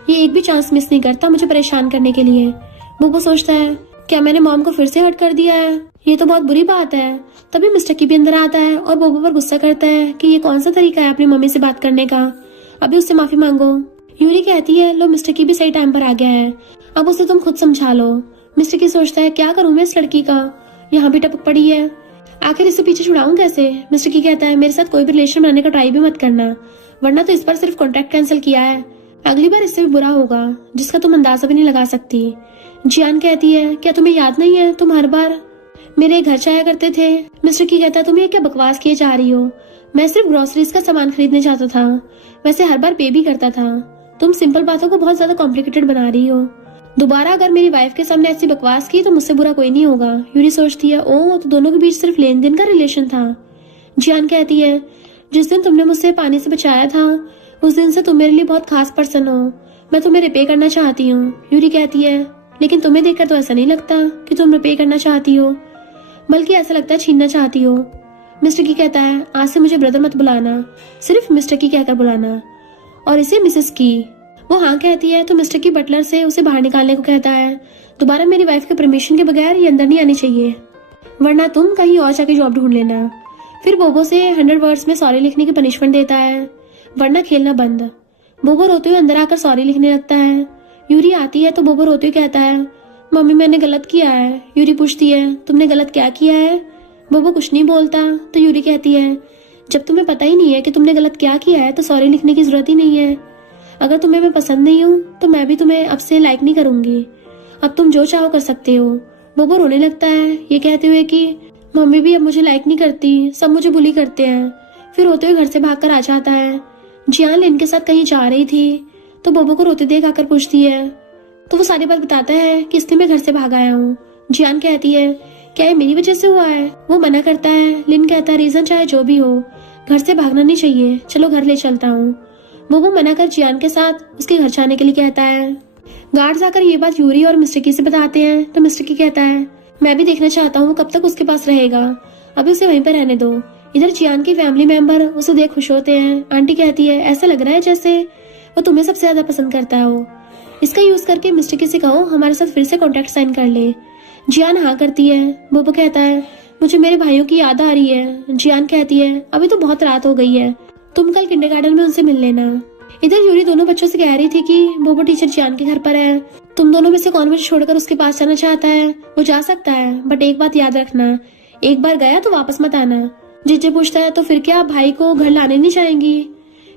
ये एक भी चांस मिस नहीं करता मुझे परेशान करने के लिए। वो सोचता है, क्या मैंने मॉम को फिर से हर्ट कर दिया है, ये तो बहुत बुरी बात है। तभी मिस्टर की भी अंदर आता है और बोबो पर गुस्सा करता है कि ये कौन सा तरीका है अपनी मम्मी से बात करने का, अभी उससे माफी मांगो। यूरी कहती है, लो मिस्टर की भी सही टाइम पर आ गया है, अब उसे तुम खुद समझा लो। मिस्टर की सोचता है, क्या करूं मैं इस लड़की का, यहाँ भी टपक पड़ी है, आखिर इसे पीछे छुड़ाऊं कैसे। मिस्टर की कहता है, मेरे साथ कोई भी रिलेशन बनाने का ट्राई भी मत करना, वरना तो इस पर सिर्फ कॉन्ट्रैक्ट कैंसिल किया है, अगली बार इससे भी बुरा होगा जिसका तुम अंदाजा भी नहीं लगा सकती। जियान कहती है, क्या तुम्हें याद नहीं है तुम हर बार मेरे घर जाया करते थे। मिस्टर की कहता है, तुम ये क्या बकवास किए जा रही हो, मैं सिर्फ ग्रोसरीज का सामान खरीदने जाता था, वैसे हर बार पे भी करता था, तुम सिंपल बातों को बहुत ज्यादा कॉम्प्लिकेटेड बना रही हो। दोबारा अगर मेरी वाइफ के सामने ऐसी बकवास की तो मुझसे बुरा कोई नहीं होगा। यूरी सोचती है, ओह तो दोनों के बीच सिर्फ लेन देन का रिलेशन था। जियान कहती है, जिस दिन तुमने मुझसे पानी से बचाया था उस दिन से तुम मेरे लिए बहुत खास पर्सन हो, मैं तुम्हें रिपे करना चाहती हूँ। यूरी कहती है, लेकिन तुम्हें देखकर तो ऐसा नहीं लगता कि तुम रिपे करना चाहती हो, बल्कि ऐसा लगता है छीनना चाहती हो। मिस्टर की कहता है, आज से मुझे ब्रदर मत बुलाना, सिर्फ मिस्टर की कहकर बुलाना, और इसे मिसेस की। वो हाँ कहती है तो मिस्टर की बटलर से उसे बाहर निकालने को कहता है, दोबारा मेरी वाइफ के परमिशन के बगैर ये अंदर नहीं आनी चाहिए, वरना तुम कहीं और जाके जॉब ढूंढ लेना। फिर बोबो से 100 वर्ड्स में सॉरी लिखने की पनिशमेंट देता है, वरना खेलना बंद। बोबो रोते हुए अंदर आकर सॉरी लिखने लगता है। यूरी आती है तो बोबो रोते हुए कहता है, मम्मी मैंने गलत किया है। यूरी पूछती है, तुमने गलत क्या किया है। बोबो कुछ नहीं बोलता तो यूरी कहती है, जब तुम्हें पता ही नहीं है कि तुमने गलत क्या किया है तो सॉरी लिखने की जरूरत ही नहीं है, अगर तुम्हें मैं पसंद नहीं हूँ तो मैं भी तुम्हें अब से लाइक नहीं करूंगी, अब तुम जो चाहो कर सकते हो। बोबो रोने लगता है ये कहते हुए कि मम्मी भी अब मुझे लाइक नहीं करती, सब मुझे बुली करते हैं। फिर रोते हुए घर से भागकर आ जाता है। जियान लिन के साथ कहीं जा रही थी तो बोबो को रोते देख आकर पूछती है, तो वो सारी बात बताता है कि इसलिए मैं घर से भाग आया हूँ। जियान कहती है, क्या ये मेरी वजह से हुआ है। वो मना करता है। लिन कहता है, रीजन चाहे जो भी हो घर से भागना नहीं चाहिए, चलो घर ले चलता हूँ। वो मना कर जियान के साथ उसके घर जाने के लिए कहता है। गार्ड जाकर ये बात यूरी और मिस्टर की से बताते हैं तो मिस्टर की कहता है, मैं भी देखना चाहता हूँ कब तक उसके पास रहेगा, अभी उसे वहीं पर रहने दो। इधर जियान के फैमिली मेंबर उसे देख खुश होते हैं। आंटी कहती है, ऐसा लग रहा है जैसे वो तुम्हें सबसे ज्यादा पसंद करता हो, इसका यूज करके मिस्टर की से कहो हमारे साथ फिर से कॉन्ट्रैक्ट साइन कर ले। जियान हाँ करती है। बोबो कहता है, मुझे मेरे भाइयों की याद आ रही है। जियान कहती है अभी तो बहुत रात हो गई है, तुम कल किंडरगार्टन में उनसे मिल लेना। इधर यूरी दोनों बच्चों से कह रही थी कि बोबो टीचर जियान के घर पर है, तुम दोनों में से कौन मुझे छोड़कर उसके पास जाना चाहता है वो जा सकता है, बट एक बात याद रखना, एक बार गया तो वापस मत आना। जिज्जे पूछता है तो फिर क्या आप भाई को घर लाने नहीं जाएंगी?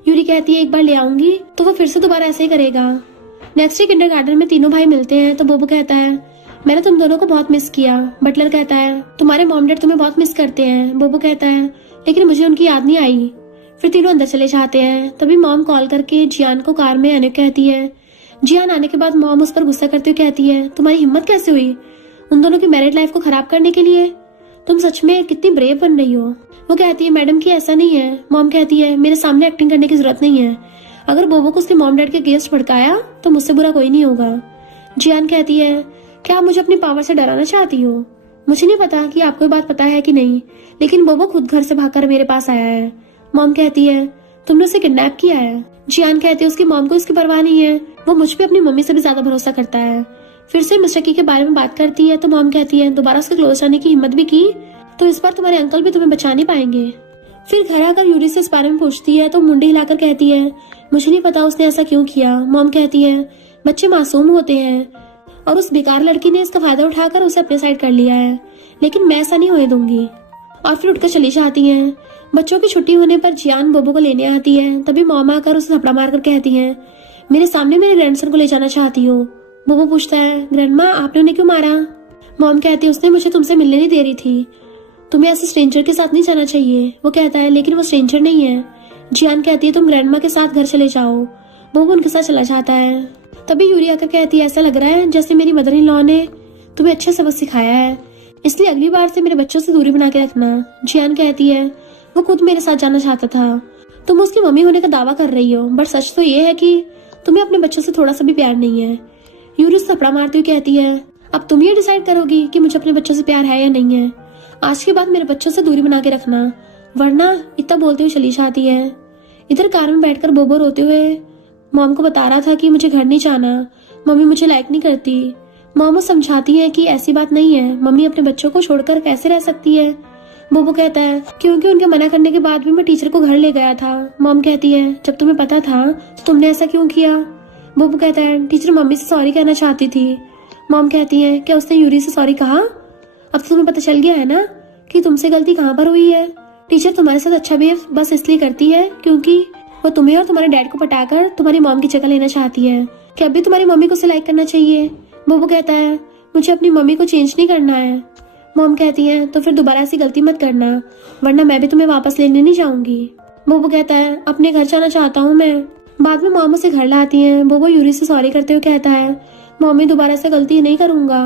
यूरी कहती है एक बार ले आऊंगी तो वो फिर से दोबारा ऐसे ही करेगा। नेक्स्ट डे किंडरगार्टन में तीनों भाई मिलते हैं तो बोबो कहता है मैंने तुम दोनों को बहुत मिस किया। बटलर कहता है तुम्हारे मॉम डैड तुम्हें बहुत मिस करते हैं। बोबो कहता है लेकिन मुझे उनकी याद नहीं आई। फिर तीनों अंदर चले जाते हैं। तभी मॉम कॉल करके जियान को कार में आने कहती है। जियान आने के बाद मॉम उस पर गुस्सा करते हुए कहती है तुम्हारी हिम्मत कैसे हुई उन दोनों की मैरिड लाइफ को खराब करने के लिए, तुम सच में कितनी ब्रेव बन रही हो। वो कहती है मैडम की ऐसा नहीं है। मॉम कहती है मेरे सामने एक्टिंग करने की जरूरत नहीं है, अगर बोबो को उसके मॉम डैड के अगेंस्ट भड़काया तो मुझसे बुरा कोई नहीं होगा। जियान कहती है क्या आप मुझे अपनी पावर से डराना चाहती हो? मुझे नहीं पता कि आपको ये बात पता है कि नहीं, लेकिन बोबो खुद घर से भागकर मेरे पास आया है। मॉम कहती है तुमने उसे किडनैप किया है। जियान कहती है उसकी मॉम को इसकी परवाह नहीं है, वो मुझ पे अपनी मम्मी से भी ज्यादा भरोसा करता है। फिर से मिस्टर की के बारे में बात करती है तो मॉम कहती है दोबारा उसके क्लोज आने की हिम्मत भी की तो इस बार तुम्हारे अंकल भी तुम्हें बचा नहीं पाएंगे। फिर घर आकर यूरी से इस बारे में पूछती है तो मुंडी हिलाकर कहती है मुझे नहीं पता उसने ऐसा क्यों किया। मॉम कहती है बच्चे मासूम होते हैं और उस बेकार लड़की ने इसका फायदा उठाकर उसे अपने साइड कर लिया है, लेकिन मैं ऐसा नहीं होने दूंगी। और फिर उठकर चली जाती हैं। बच्चों की छुट्टी होने पर जियान बोबो को लेने आती है। तभी मॉम आकर उसे थपड़ा मारकर कहती है मेरे सामने मेरे ग्रैंडसन को ले जाना चाहती हो। बोबो पूछता है ग्रैंडमा आपने उन्हें क्यों मारा? मॉम कहती है उसने मुझे तुमसे मिलने नहीं दे रही थी, तुम्हें ऐसे स्ट्रेंजर के साथ नहीं जाना चाहिए। वो कहता है लेकिन वो स्ट्रेंजर नहीं है। जियान कहती है तुम ग्रैंडमा के साथ घर चले जाओ। बोबो उनके साथ चला जाता है। तभी यूरी आकर कहती है ऐसा लग रहा है जैसे मेरी मदर इन लॉ ने तुम्हें अच्छा सबक सिखाया है, इसलिए अगली बार से मेरे बच्चों से दूरी बना के रखना। जियान कहती है वो खुद मेरे साथ जाना चाहता था, तुम उसकी मम्मी होने का दावा कर रही हो, बट सच तो ये है कि तुम्हें अपने बच्चों से थोड़ा सा भी प्यार नहीं है। यूरी उसे थपड़ा मारती हुई कहती है अब तुम ये डिसाइड करोगी कि मुझे अपने बच्चों से प्यार है या नहीं है। आज के बाद मेरे बच्चों से दूरी बना के रखना, वरना इतना बोलते हुए चली जाती है। इधर कार में बैठकर बोबो रोते हुए मॉम को बता रहा था कि मुझे घर नहीं जाना, मम्मी मुझे लाइक नहीं करती। मॉम समझाती है कि ऐसी बात नहीं है, मम्मी अपने बच्चों को छोड़कर कैसे रह सकती है। बोबो कहता है क्योंकि उनके मना करने के बाद भी मैं टीचर को घर ले गया था। मॉम कहती है जब तुम्हें पता था तो तुमने ऐसा क्यों किया? बोबो कहता है टीचर मम्मी से सॉरी कहना चाहती थी। मॉम कहती है क्या उसने यूरी से सॉरी कहा? अब तो तुम्हें पता चल गया है ना कि तुमसे गलती कहाँ पर हुई है। टीचर तुम्हारे साथ अच्छा बिहेव बस इसलिए करती है क्योंकि वो तुम्हें और तुम्हारे डैड को पटाकर तुम्हारी मॉम की जगह लेना चाहती है। क्या अभी तुम्हारी मम्मी को उसे लाइक करना चाहिए? बोबो कहता है मुझे अपनी मम्मी को चेंज नहीं करना है। मॉम कहती है तो फिर दोबारा ऐसी गलती मत करना, वरना मैं भी तुम्हें वापस लेने नहीं जाऊंगी। बोबो कहता है अपने घर जाना चाहता हूँ मैं। बाद में मॉम उसे घर लाती है। बोबो यूरी से सॉरी करते हुए कहता है मम्मी दोबारा से गलती नहीं करूंगा,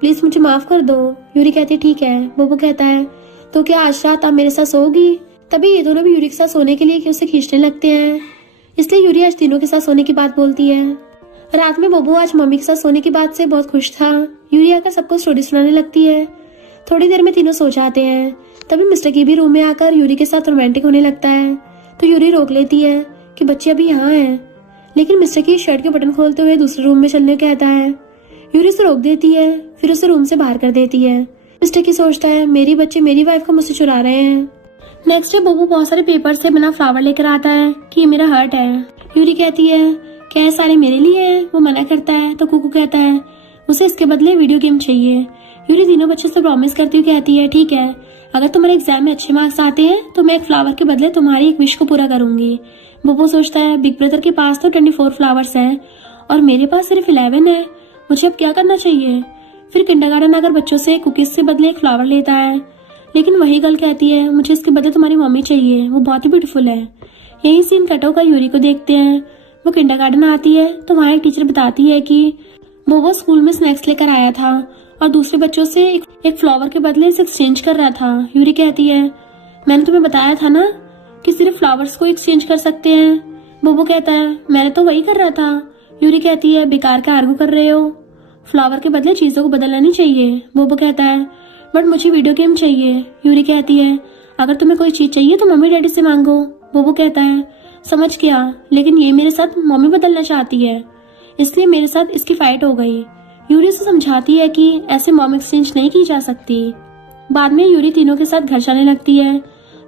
प्लीज मुझे माफ कर दो। यूरी कहती है ठीक है। बोबो कहता है तो क्या आज रात आप मेरे साथ सोओगी? तभी ये दोनों भी यूरी के साथ सोने के लिए उसे खींचने लगते हैं, इसलिए यूरी आज तीनों के साथ सोने की बात बोलती है। रात में बोबो आज मम्मी के साथ सोने की बात से बहुत खुश था। यूरी आकर सबको स्टोरी सुनाने लगती है। थोड़ी देर में तीनों सो जाते हैं। तभी मिस्टर की भी रूम में आकर यूरी के साथ रोमांटिक होने लगता है तो यूरी रोक लेती है कि बच्चे अभी यहाँ हैं, लेकिन मिस्टर की शर्ट के बटन खोलते हुए दूसरे रूम में चलने कहता है। यूरी उसे रोक देती है, फिर उसे रूम से बाहर कर देती है। मिस्टर की सोचता है मेरी बच्चे मेरी वाइफ को मुझसे चुरा रहे हैं। नेक्स्ट डे बोबो बहुत सारे पेपर से बना फ्लावर लेकर आता है कि ये मेरा हर्ट है। यूरी कहती है क्या सारे मेरे लिए है? वो मना करता है तो कुकू कहता है उसे इसके बदले वीडियो गेम चाहिए। यूरी तीनों बच्चों से प्रॉमिस करती हुई कहती है ठीक है, अगर तुम्हारे एग्जाम में अच्छे मार्क्स आते हैं तो मैं एक फ्लावर के बदले तुम्हारी एक विश को पूरा करूंगी। बोबो सोचता है बिग ब्रदर के पास तो 24 फ्लावर्स हैं और मेरे पास सिर्फ 11 है, मुझे अब क्या करना चाहिए? फिर किंडरगार्टन आकर बच्चों से कुकीज से बदले एक फ्लावर लेता है, लेकिन वही गर्ल कहती है मुझे इसके बदले तुम्हारी मम्मी चाहिए, वो बहुत ही ब्यूटीफुल है। यही सीन कट होकर यूरी को देखते हैं। वो किंडरगार्टन आती है तो वहाँ एक टीचर बताती है कि बोबो स्कूल में स्नैक्स लेकर आया था और दूसरे बच्चों से एक फ्लावर के बदले इसे एक्सचेंज कर रहा था। यूरी कहती है मैंने तुम्हें बताया था ना कि सिर्फ फ्लावर्स को एक्सचेंज कर सकते हैं। बोबो कहता है मैंने तो वही कर रहा था। यूरी कहती है बेकार का आर्गू कर रहे हो, फ्लावर के बदले चीजों को बदलना नहीं चाहिए। बोबो कहता है बट मुझे वीडियो गेम चाहिए। यूरी कहती है अगर तुम्हें कोई चीज चाहिए तो मम्मी डैडी से मांगो। बोबो कहता है समझ गया, लेकिन ये मेरे साथ मम्मी बदलना चाहती है, इसलिए मेरे साथ इसकी फाइट हो गई। यूरी से समझाती है कि ऐसे मॉम एक्सचेंज नहीं की जा सकती। बाद में यूरी तीनों के साथ घर जाने लगती है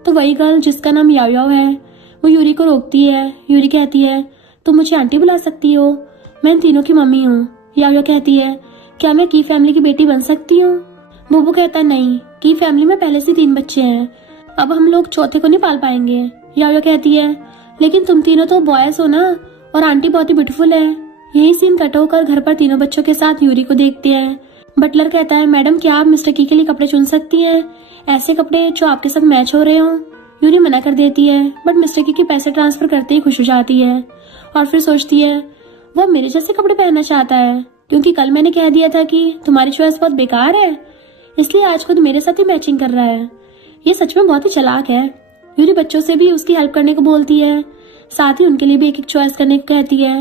तो वही गर्ल जिसका नाम याओ याओ है वो यूरी को रोकती है। यूरी कहती है तुम मुझे आंटी बुला सकती हो, मैं इन तीनों की मम्मी हूँ। याओ याओ कहती है क्या मैं की फैमिली की बेटी बन सकती हूँ? बोबो कहता है नहीं, की फैमिली में पहले से 3 बच्चे हैं, अब हम लोग चौथे को नहीं पाल पाएंगे। याओ याओ कहती है लेकिन तुम तीनों तो बॉयज हो ना, और आंटी बहुत ही ब्यूटीफुल है। यही सीन कट होकर घर पर तीनों बच्चों के साथ यूरी को देखते हैं। बटलर कहता है मैडम क्या आप मिस्टर की के लिए कपड़े चुन सकती हैं, ऐसे कपड़े जो आपके साथ मैच हो रहे हो। यूरी मना कर देती है बट मिस्टर की पैसे ट्रांसफर करते ही खुश हो जाती है और फिर सोचती है वो मेरे जैसे कपड़े पहनना चाहता है, क्योंकि कल मैंने कह दिया था कि तुम्हारी चॉइस बहुत बेकार है, इसलिए आज खुद मेरे साथ ही मैचिंग कर रहा है। ये सच में बहुत ही चालाक है। यूरी बच्चों से भी उसकी हेल्प करने को बोलती है, साथ ही उनके लिए भी एक एक चॉइस करने को कहती है।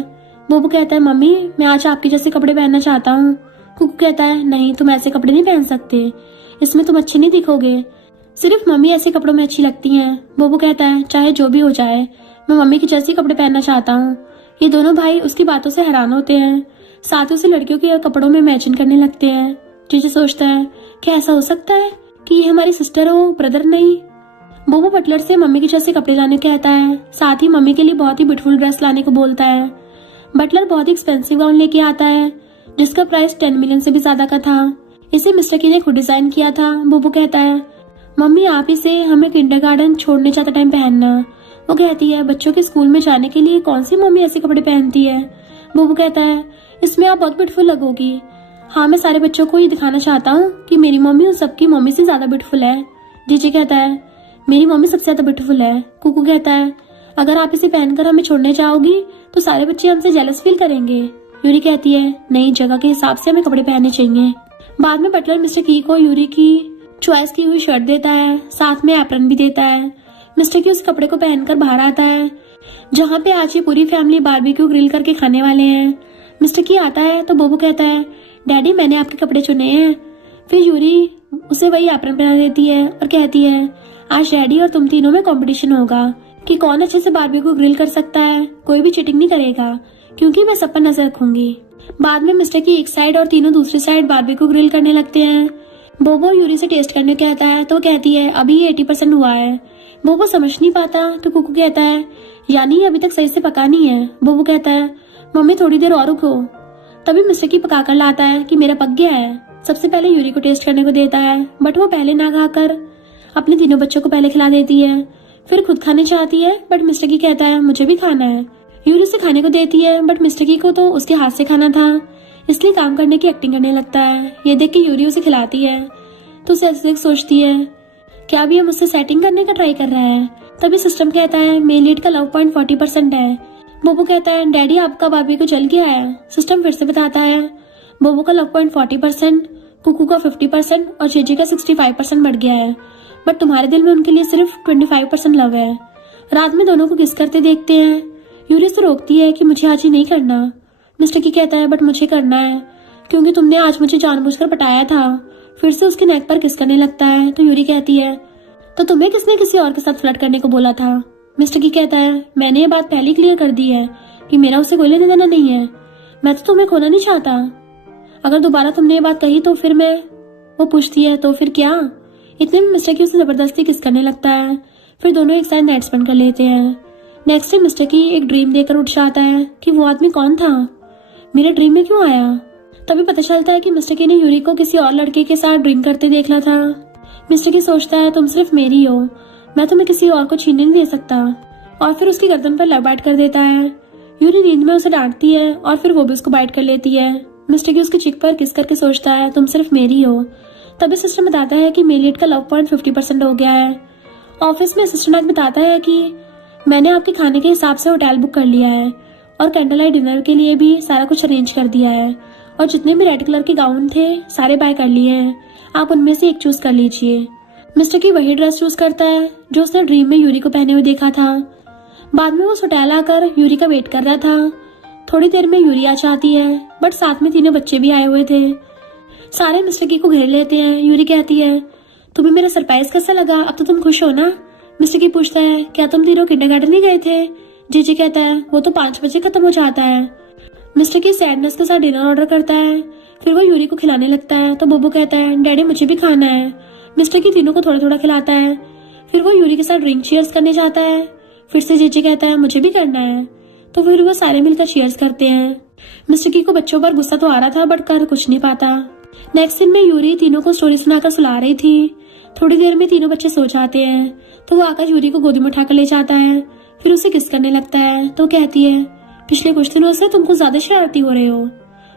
बोबो कहता है मम्मी मैं आज आपके जैसे कपड़े पहनना चाहता हूँ। कुकू कहता है नहीं, तुम ऐसे कपड़े नहीं पहन सकते, इसमें तुम अच्छे नहीं दिखोगे, सिर्फ मम्मी ऐसे कपड़ों में अच्छी लगती हैं। बोबो कहता है चाहे जो भी हो जाए, मैं मम्मी के जैसे कपड़े पहनना चाहता हूँ। ये दोनों भाई उसकी बातों से हैरान होते हैं, साथ ही उसे लड़कियों के कपड़ों में मैचिंग करने लगते हैं। जीजे सोचता है क्या ऐसा हो सकता है कि ये हमारी सिस्टर हो, ब्रदर नहीं। बोबो बटलर से मम्मी के जैसे कपड़े लाने को कहता है, साथ ही मम्मी के लिए बहुत ही ब्यूटीफुल ड्रेस लाने को बोलता है। बटलर बहुत ही एक्सपेंसिव गाउन लेके आता है जिसका प्राइस 10 मिलियन से भी ज्यादा का था। इसे मिस्टर की ने खुद डिजाइन किया था। बोबो कहता है मम्मी आप इसे हमें किंडरगार्टन छोड़ने जाते टाइम पहनना। वो कहती है बच्चों के स्कूल में जाने के लिए कौन सी मम्मी ऐसे कपड़े पहनती है। बोबो कहता है इसमें आप बहुत ब्यूटीफुल लगोगी। हाँ मैं सारे बच्चों को ये दिखाना चाहता हूँ कि मेरी मम्मी उन सबकी मम्मी से ज्यादा ब्यूटीफुल है। जीजे कहता है मेरी मम्मी सबसे ज्यादा ब्यूटीफुल है। कुकू कहता है अगर आप इसे पहनकर हमें छोड़ने जाओगी तो सारे बच्चे हमसे जेलस फील करेंगे। यूरी कहती है नई जगह के हिसाब से हमें कपड़े पहनने चाहिए। बाद में बटलर मिस्टर की को यूरी की चॉइस की हुई शर्ट देता है, साथ में एप्रन भी देता है। मिस्टर की उस कपड़े को पहनकर बाहर आता है जहाँ पे आज ये पूरी फैमिली बारबेक्यू ग्रिल करके खाने वाले हैं। मिस्टर की आता है तो बोबो कहता है डैडी मैंने आपके कपड़े चुने हैं। फिर यूरी उसे वही एप्रन पहना देती है और कहती है आज डैडी और तुम तीनों में कंपटीशन होगा कि कौन अच्छे से बारबेक्यू ग्रिल कर सकता है, कोई भी चीटिंग नहीं करेगा क्योंकि मैं सब पर नजर रखूंगी। बाद में मिस्टर की एक साइड और तीनों दूसरी साइड बारबेक्यू ग्रिल करने लगते हैं। बोबो यूरी से टेस्ट करने को कहता है तो कहती है अभी ये 80% हुआ है। बोबो समझ नहीं पाता तो कुकू कहता है यानी अभी तक सही से पका नहीं है। बोबो कहता है मम्मी थोड़ी देर और रुको। तभी मिस्टर की पका कर लाता है कि मेरा पक गया है। सबसे पहले यूरी को टेस्ट करने को देता है बट वो पहले ना खाकर अपने तीनों बच्चों को पहले खिला देती है, फिर खुद खाने चाहती है बट मिस्टर की कहता है मुझे भी खाना है। यूरी उसे खाने को देती है बट मिस्टर की को तो उसके हाथ से खाना था, इसलिए काम करने की एक्टिंग करने लगता है। ये देख के यूरी उसे खिलाती है तो उसे ऐसे सोचती है क्या अभी हम उससे सेटिंग करने का ट्राई कर रहा है। तभी सिस्टम कहता है मेलिट का लव पॉइंट 40% है। बोबो कहता है डैडी आपका बाबी को जल गया है। सिस्टम फिर से बताता है बोबो का लव पॉइंट 40%, कुकू का 50% और जेजे का 65% बढ़ गया है, बट तुम्हारे दिल में उनके लिए सिर्फ 25% लव है। रात में दोनों को किस करते देखते हैं। यूरी से रोकती है कि मुझे आज ही नहीं करना। मिस्टर की कहता है बट मुझे करना है क्योंकि तुमने आज मुझे जानबूझकर पटाया था। फिर से उसके नेक पर किस करने लगता है तो यूरी कहती है तो तुम्हें किसने किसी और के साथ फ्लर्ट करने को बोला था। मिस्टर की कहता है मैंने ये बात पहले क्लियर कर दी है कि मेरा उससे कोई लेना देना नहीं है, मैं तो तुम्हें खोना नहीं चाहता। अगर दोबारा तुमने ये बात कही तो फिर मैं। वो पूछती है तो फिर क्या। इतने में मिस्टर की उसे जबरदस्ती किस करने लगता है। फिर दोनों एक साथ नाइट स्पेंड कर लेते हैं। नेक्स्ट डे मिस्टर की एक ड्रीम देकर उठ जाता है कि वो आदमी कौन था, मेरे ड्रीम में क्यों आया। तभी पता चलता है कि मिस्टर की ने यूरी को किसी और लड़के के साथ ड्रीम करते देखा था। मिस्टर की सोचता है तुम सिर्फ मेरी हो, मैं तुम्हें किसी और को छीनने नहीं दे सकता, और फिर उसकी गर्दन पर लव बाइट कर देता है। यूरी नींद में उसे डांटती है और फिर वो भी उसको बाइट कर लेती है। मिस्टर की उसकी चिक पर किस करके सोचता है तुम सिर्फ मेरी हो। तभी सिस्टम बताता है कि मेलिट का लव पॉइंट 50% हो गया है। ऑफिस में असिस्टेंट बताता है कि मैंने आपके खाने के हिसाब से होटल बुक कर लिया है और कैंडल लाइट डिनर के लिए भी सारा कुछ अरेंज कर दिया है, और जितने भी रेड कलर के गाउन थे सारे बाय कर लिए हैं, आप उनमें से एक चूज कर लीजिए। मिस्टर की वही ड्रेस चूज करता है जो उसने ड्रीम में यूरी को पहने हुए देखा था। बाद में वो होटल आकर यूरी का वेट कर रहा था। थोड़ी देर में यूरी आ जाती है बट साथ में तीनों बच्चे भी आए हुए थे। सारे मिस्टर की को घेर लेते हैं। यूरी कहती है तुम्हें मेरा सरप्राइज कैसा लगा, अब तो तुम खुश हो ना। मिस्टर की पूछता है क्या तुम तीनों किंडरगार्टन नहीं गए थे। जीजी कहता है वो तो 5 बजे खत्म हो जाता है। मिस्टर की सैडनेस के साथ डिनर ऑर्डर करता है। फिर वो यूरी को खिलाने लगता है तो बोबो कहता है डैडी मुझे भी खाना है। मिस्टर की तीनों को थोड़ा थोड़ा खिलाता है। फिर वो यूरी के साथ ड्रिंक चीयर्स करने जाता है। फिर से जेजे कहता है मुझे भी करना है, तो फिर वो सारे मिलकर चीयर्स करते हैं। मिस्टर की को बच्चों पर गुस्सा तो आ रहा था बट कर कुछ नहीं पाता। नेक्स्ट सीन में यूरी तीनों को स्टोरी सुनाकर सुला रही थी। थोड़ी देर में तीनों बच्चे सो जाते हैं, तो वो आकर यूरी को गोदी में उठाकर ले जाता है। फिर उसे किस करने लगता है, तो कहती है पिछले कुछ दिनों से तुम कुछ ज्यादा शरारती हो रहे हो।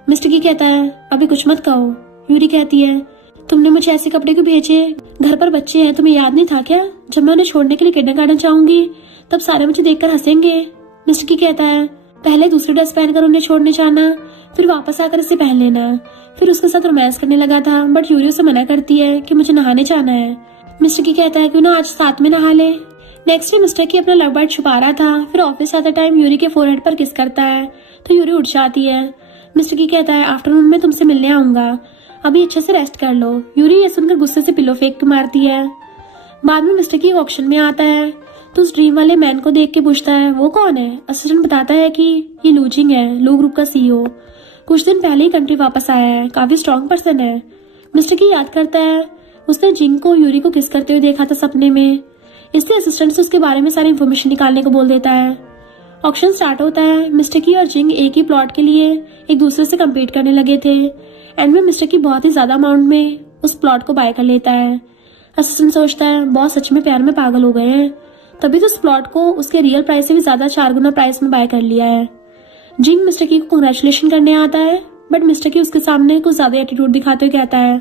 मिस्टर की कहता है अभी कुछ मत कहो। यूरी कहती है तुमने मुझे ऐसे कपड़े क्यों भेजे, घर पर बच्चे हैं, तुम्हें याद नहीं था क्या जब मैं उन्हें छोड़ने के लिए किंडरगार्टन जाऊंगी तब सारे मुझे देखकर हंसेंगे। मिस्टर की कहता है पहले दूसरी ड्रेस पहनकर उन्हें छोड़ने जाना, फिर वापस आकर इसे पहन लेना। फिर उसके साथ रोमांस करने लगा था बट यूरी उसे मना करती है कि मुझे नहाने जाना है। मिस्टर की कहता है क्यों ना आज साथ में नहा ले। नेक्स्ट डे मिस्टर की अपना लव बर्ड छुपा रहा था। फिर ऑफिस आते टाइम यूरी के फोरहेड पर किस करता है, तो यूरी उठ जाती है। मिस्टर की कहता है आफ्टरनून में तुमसे मिलने आऊंगा, अभी अच्छे से रेस्ट कर लो। यूरी ये सुनकर गुस्से से पिलो फेंक के मारती है। बाद में मिस्टर की ऑप्शन में आता है तो उस ड्रीम वाले मैन को देख के पूछता है वो कौन है। असिस्टेंट बताता है कि ये लू जिंग है, लू ग्रुप का सीईओ। कुछ दिन पहले ही कंट्री वापस आया है, काफी स्ट्रॉन्ग पर्सन है। मिस्टर की याद करता है उसने जिंग को यूरी को किस करते हुए देखा था सपने में, इसलिए असिस्टेंट से उसके बारे में सारी इन्फॉर्मेशन निकालने को बोल देता है। ऑक्शन स्टार्ट होता है। मिस्टर की और जिंग एक ही प्लॉट के लिए एक दूसरे से कम्पीट करने लगे थे। एंड में मिस्टर की बहुत ही ज्यादा अमाउंट में उस प्लॉट को बाय कर लेता है। असिस्टेंट सोचता है बॉस सच में प्यार में पागल हो गए हैं, तभी तो उस प्लॉट को उसके रियल प्राइस से भी ज्यादा 4 गुना प्राइस में बाय कर लिया है। जिंग मिस्टर की को कंग्रेचुलेशन करने आता है बट मिस्टर की उसके सामने कुछ ज्यादा एटीट्यूड दिखाते हुए कहता है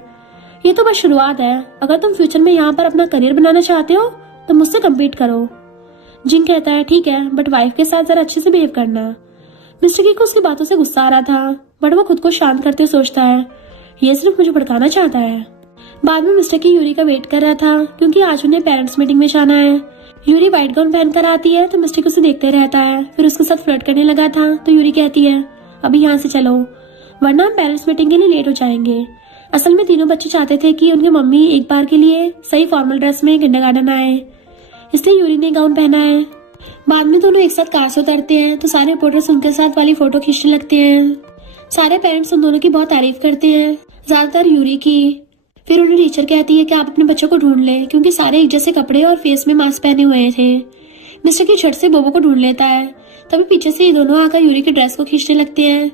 ये तो बस शुरुआत है, अगर तुम फ्यूचर में यहाँ पर अपना करियर बनाना चाहते हो तो मुझसे कम्पीट करो। जिंग कहता है ठीक है बट वाइफ के साथ जरा अच्छे से बिहेव करना। मिस्टर की को उसकी बातों से गुस्सा आ रहा था बट वो खुद को शांत करते हुए सोचता है ये सिर्फ मुझे भड़काना चाहता है। बाद में मिस्टर की यूरी का वेट कर रहा था क्योंकि आज उन्हें पेरेंट्स मीटिंग में जाना है। यूरी व्हाइट गाउन पहनकर आती है तो मिस्टर की उसे देखते रहता है। फिर उसके साथ फ्लर्ट करने लगा था तो यूरी कहती है अभी यहाँ से चलो वरना हम पेरेंट्स मीटिंग के लिए लेट हो जाएंगे। असल में तीनों बच्चे चाहते थे कि उनकी मम्मी एक बार के लिए सही फॉर्मल ड्रेस में किंडरगार्टन आए, इसलिए यूरी ने गाउन पहना है। बाद में दोनों एक साथ कार से उतरते हैं तो सारे रिपोर्टर्स उनके साथ वाली फोटो खींचने लगते हैं। सारे पेरेंट्स उन दोनों की बहुत तारीफ करते हैं, ज्यादातर यूरी की। फिर उन्हें टीचर कहती है कि आप अपने बच्चों को ढूंढ लें क्योंकि सारे एक जैसे कपड़े और फेस में मास्क पहने हुए थे। मिस्टर की झट से बोबो को ढूंढ लेता है, तभी पीछे से ये दोनों आकर यूरी की ड्रेस को खींचने लगते हैं।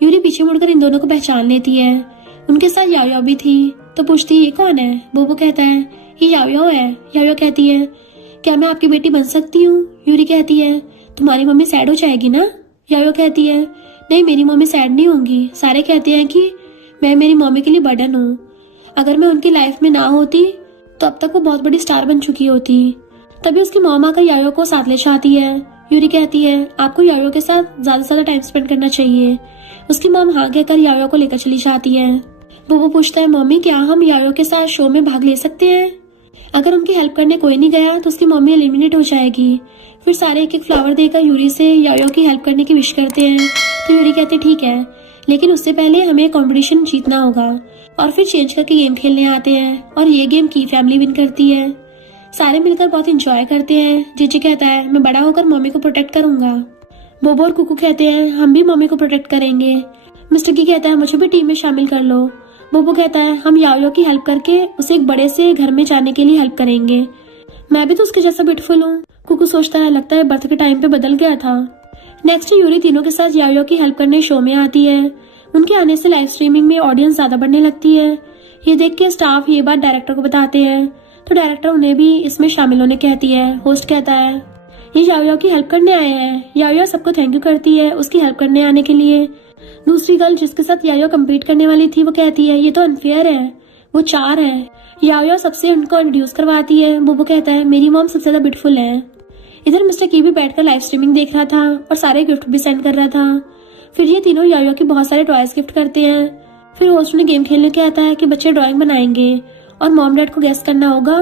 यूरी पीछे मुड़कर इन दोनों को पहचान लेती है। उनके साथ याओ भी थी तो पूछती है ये कौन है। बोबो कहता है ये याओ है। याओ कहती है क्या मैं आपकी बेटी बन सकती हूँ। यूरी कहती है तुम्हारी मम्मी सैड हो जाएगी ना। याओ कहती है नहीं मेरी मम्मी सैड नहीं होंगी, सारे कहते हैं कि मैं मेरी मम्मी के लिए बर्डन हूँ, अगर मैं उनकी लाइफ में ना होती तो अब तक वो बहुत बड़ी स्टार बन चुकी होती। तभी उसकी मॉम आकर याओ को साथ ले जाती है। यूरी कहती है आपको याओ के साथ ज्यादा से ज्यादा टाइम स्पेंड करना चाहिए। उसकी मॉम हाँ कहकर याओ को लेकर चली जाती है। बोबो पूछता है मम्मी क्या हम याओ के साथ शो में भाग ले सकते हैं। अगर उनकी हेल्प करने कोई नहीं गया तो उसकी मम्मी एलिमिनेट हो जाएगी। फिर सारे एक एक फ्लावर देकर यूरी से याओ की हेल्प करने की विश करते हैं तो यूरी कहते ठीक है लेकिन उससे पहले हमें कंपटीशन जीतना होगा। और फिर चेंज करके गेम खेलने आते हैं और ये गेम की फैमिली विन करती है। सारे मिलकर बहुत एंजॉय करते हैं। जीजी कहता है मैं बड़ा होकर मम्मी को प्रोटेक्ट करूंगा। बोबो और कुकू कहते हैं हम भी मम्मी को प्रोटेक्ट करेंगे। मिस्टर की कहता है मुझे भी टीम में शामिल कर लो। बोबो कहता है हम याओ की हेल्प करके उसे एक बड़े से घर में जाने के लिए हेल्प करेंगे, मैं भी तो उसके जैसा ब्यूटीफुल हूँ। कुकू सोचता है लगता है बर्थ के टाइम पे बदल गया था। नेक्स्ट यूरी तीनों के साथ याओ की हेल्प करने शो में आती है। उनके आने से लाइव स्ट्रीमिंग में ऑडियंस ज्यादा बढ़ने लगती है। ये देख के स्टाफ ये बात डायरेक्टर को बताते हैं तो डायरेक्टर उन्हें भी इसमें शामिल होने कहती है। होस्ट कहता है ये याओ की हेल्प करने आए हैं। याओ सबको थैंक यू करती है उसकी हेल्प करने आने के लिए। दूसरी गर्ल जिसके साथ याओ कम्पीट करने वाली थी वो कहती है ये तो अनफेयर है, वो 4 है। याओ सबसे उनको इंट्रोड्यूस करवाती है। बोबो कहता है मेरी मॉम सबसे ज्यादा ब्यूटीफुल है। इधर मिस्टर की भी बैठकर लाइव स्ट्रीमिंग देख रहा था और सारे गिफ्ट भी सेंड कर रहा था। फिर ये तीनों याओ की बहुत सारे टॉयज गिफ्ट करते हैं। फिर होस्ट ने गेम खेलने कहता है कि बच्चे ड्राइंग बनाएंगे और मॉम डैड को गेस करना होगा।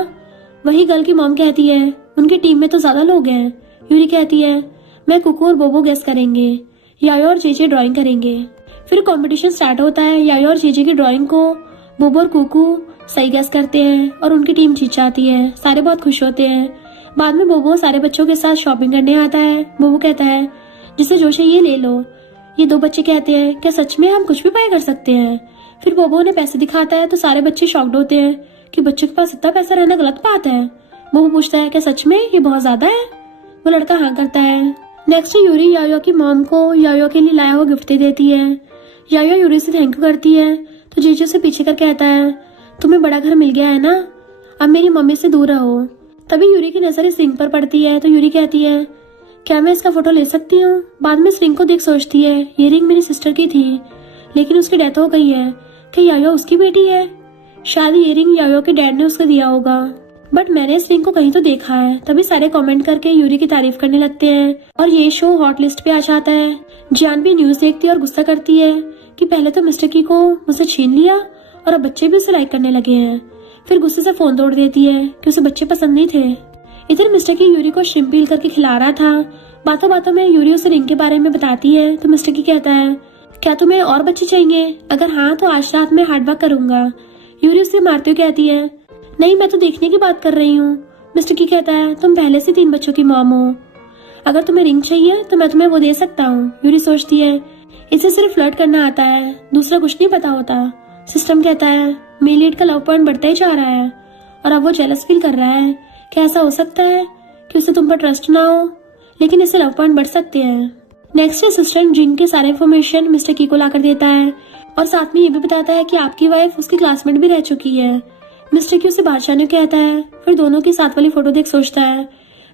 वही गर्ल की मॉम कहती है उनकी टीम में तो ज्यादा लोग हैं। यूरी कहती है मैं कुकू और बोबो गेस करेंगे, याओ और जेजे ड्राइंग करेंगे। फिर कंपटीशन स्टार्ट होता है। याओ और जेजे की ड्राइंग को बोबो और कुकू सही गेस करते हैं और उनकी टीम जीत जाती है। सारे बहुत खुश होते हैं। बाद में बोबो सारे बच्चों के साथ शॉपिंग करने आता है। बोबो कहता है जिसे जो चाहिए ले लो। ये 2 बच्चे कहते हैं क्या सच में हम कुछ भी बाय कर सकते हैं। फिर बोबो उन्हें पैसे दिखाता है तो सारे बच्चे शॉक्ड होते हैं कि बच्चों के पास इतना पैसा रहना गलत बात है। वो पूछता है क्या सच में ये बहुत ज्यादा है? वो लड़का हाँ करता है। नेक्स्ट यूरी यायो की मॉम को यायो के लिए लाया हुआ गिफ्ट दे देती है। यायो यूरी से थैंक यू करती है तो जीजू से पीछे कर कहता है तुम्हें बड़ा घर मिल गया है ना, अब मेरी मम्मी से दूर रहो। तभी यूरी की नजर इस रिंग पर पड़ती है तो यूरी कहती है क्या मैं इसका फोटो ले सकती हूँ? बाद में इस रिंग को देख सोचती है ये रिंग मेरी सिस्टर की थी लेकिन उसकी डेथ हो गई है, क्या यायो उसकी बेटी है? शायद ये रिंग यायो के डैड ने उसको दिया होगा, बट मैंने इस रिंग को कहीं तो देखा है। तभी सारे कमेंट करके यूरी की तारीफ करने लगते हैं और ये शो हॉट लिस्ट पे आ जाता है। जियान भी न्यूज देखती है और गुस्सा करती है कि पहले तो मिस्टर की को मुझसे छीन लिया और अब बच्चे भी उसे लाइक करने लगे हैं। फिर गुस्से से फोन तोड़ देती है कि उसे बच्चे पसंद नहीं थे। इधर मिस्टर की यूरी को श्रिम्प पील करके खिला रहा था। बातों बातों में यूरी उसे रिंग के बारे में बताती है तो मिस्टर की कहता है क्या तुम्हें और बच्चे चाहिए? अगर हाँ तो आज रात में हार्ड वर्क करूंगा। यूरी उसे मारते हुए कहती है नहीं मैं तो देखने की बात कर रही हूँ। मिस्टर की कहता है तुम पहले से 3 बच्चों की मॉम हो, अगर तुम्हें रिंग चाहिए तो मैं तुम्हें वो दे सकता हूँ। यूरी सोचती है इसे सिर्फ फ्लर्ट करना आता है, दूसरा कुछ नहीं पता होता। सिस्टम कहता है मेलिड का लव पॉइंट बढ़ता ही जा रहा है और अब वो जेलस फील कर रहा है। क्या ऐसा हो सकता है कि उसे तुम पर ट्रस्ट ना हो, लेकिन इससे लव पॉइंट बढ़ सकते हैं। नेक्स्ट असिस्टेंट जिंग के सारे इन्फॉर्मेशन मिस्टर की को लाकर देता है और साथ में ये भी बताता है कि आपकी वाइफ उसकी क्लासमेट भी रह चुकी है। मिस्टर की उसे बाहर जाने को कहता है। फिर दोनों की साथ वाली फोटो देख सोचता है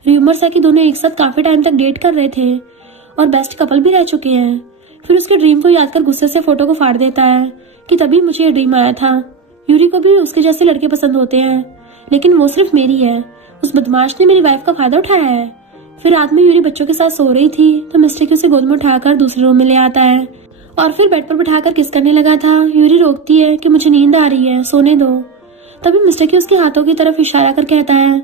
र्यूमर्स है कि दोनों एक साथ काफी टाइम तक डेट कर रहे थे और बेस्ट कपल भी रह चुके हैं। फिर उसके ड्रीम को याद कर गुस्से से फोटो को फाड़ देता है कि तभी मुझे ये ड्रीम आया था। यूरी को भी उसके जैसे लड़के पसंद होते हैं लेकिन वो सिर्फ मेरी है, उस बदमाश ने मेरी वाइफ का फायदा उठाया है। फिर रात में यूरी बच्चों के साथ सो रही थी तो मिस्टर की उसे गोद में उठाकर दूसरे रूम में ले आता है और फिर बेड पर बिठाकर किस करने लगा था। यूरी रोकती है कि मुझे नींद आ रही है, सोने दो। तभी मिस्टर की उसके हाथों की तरफ इशारा कर कहता है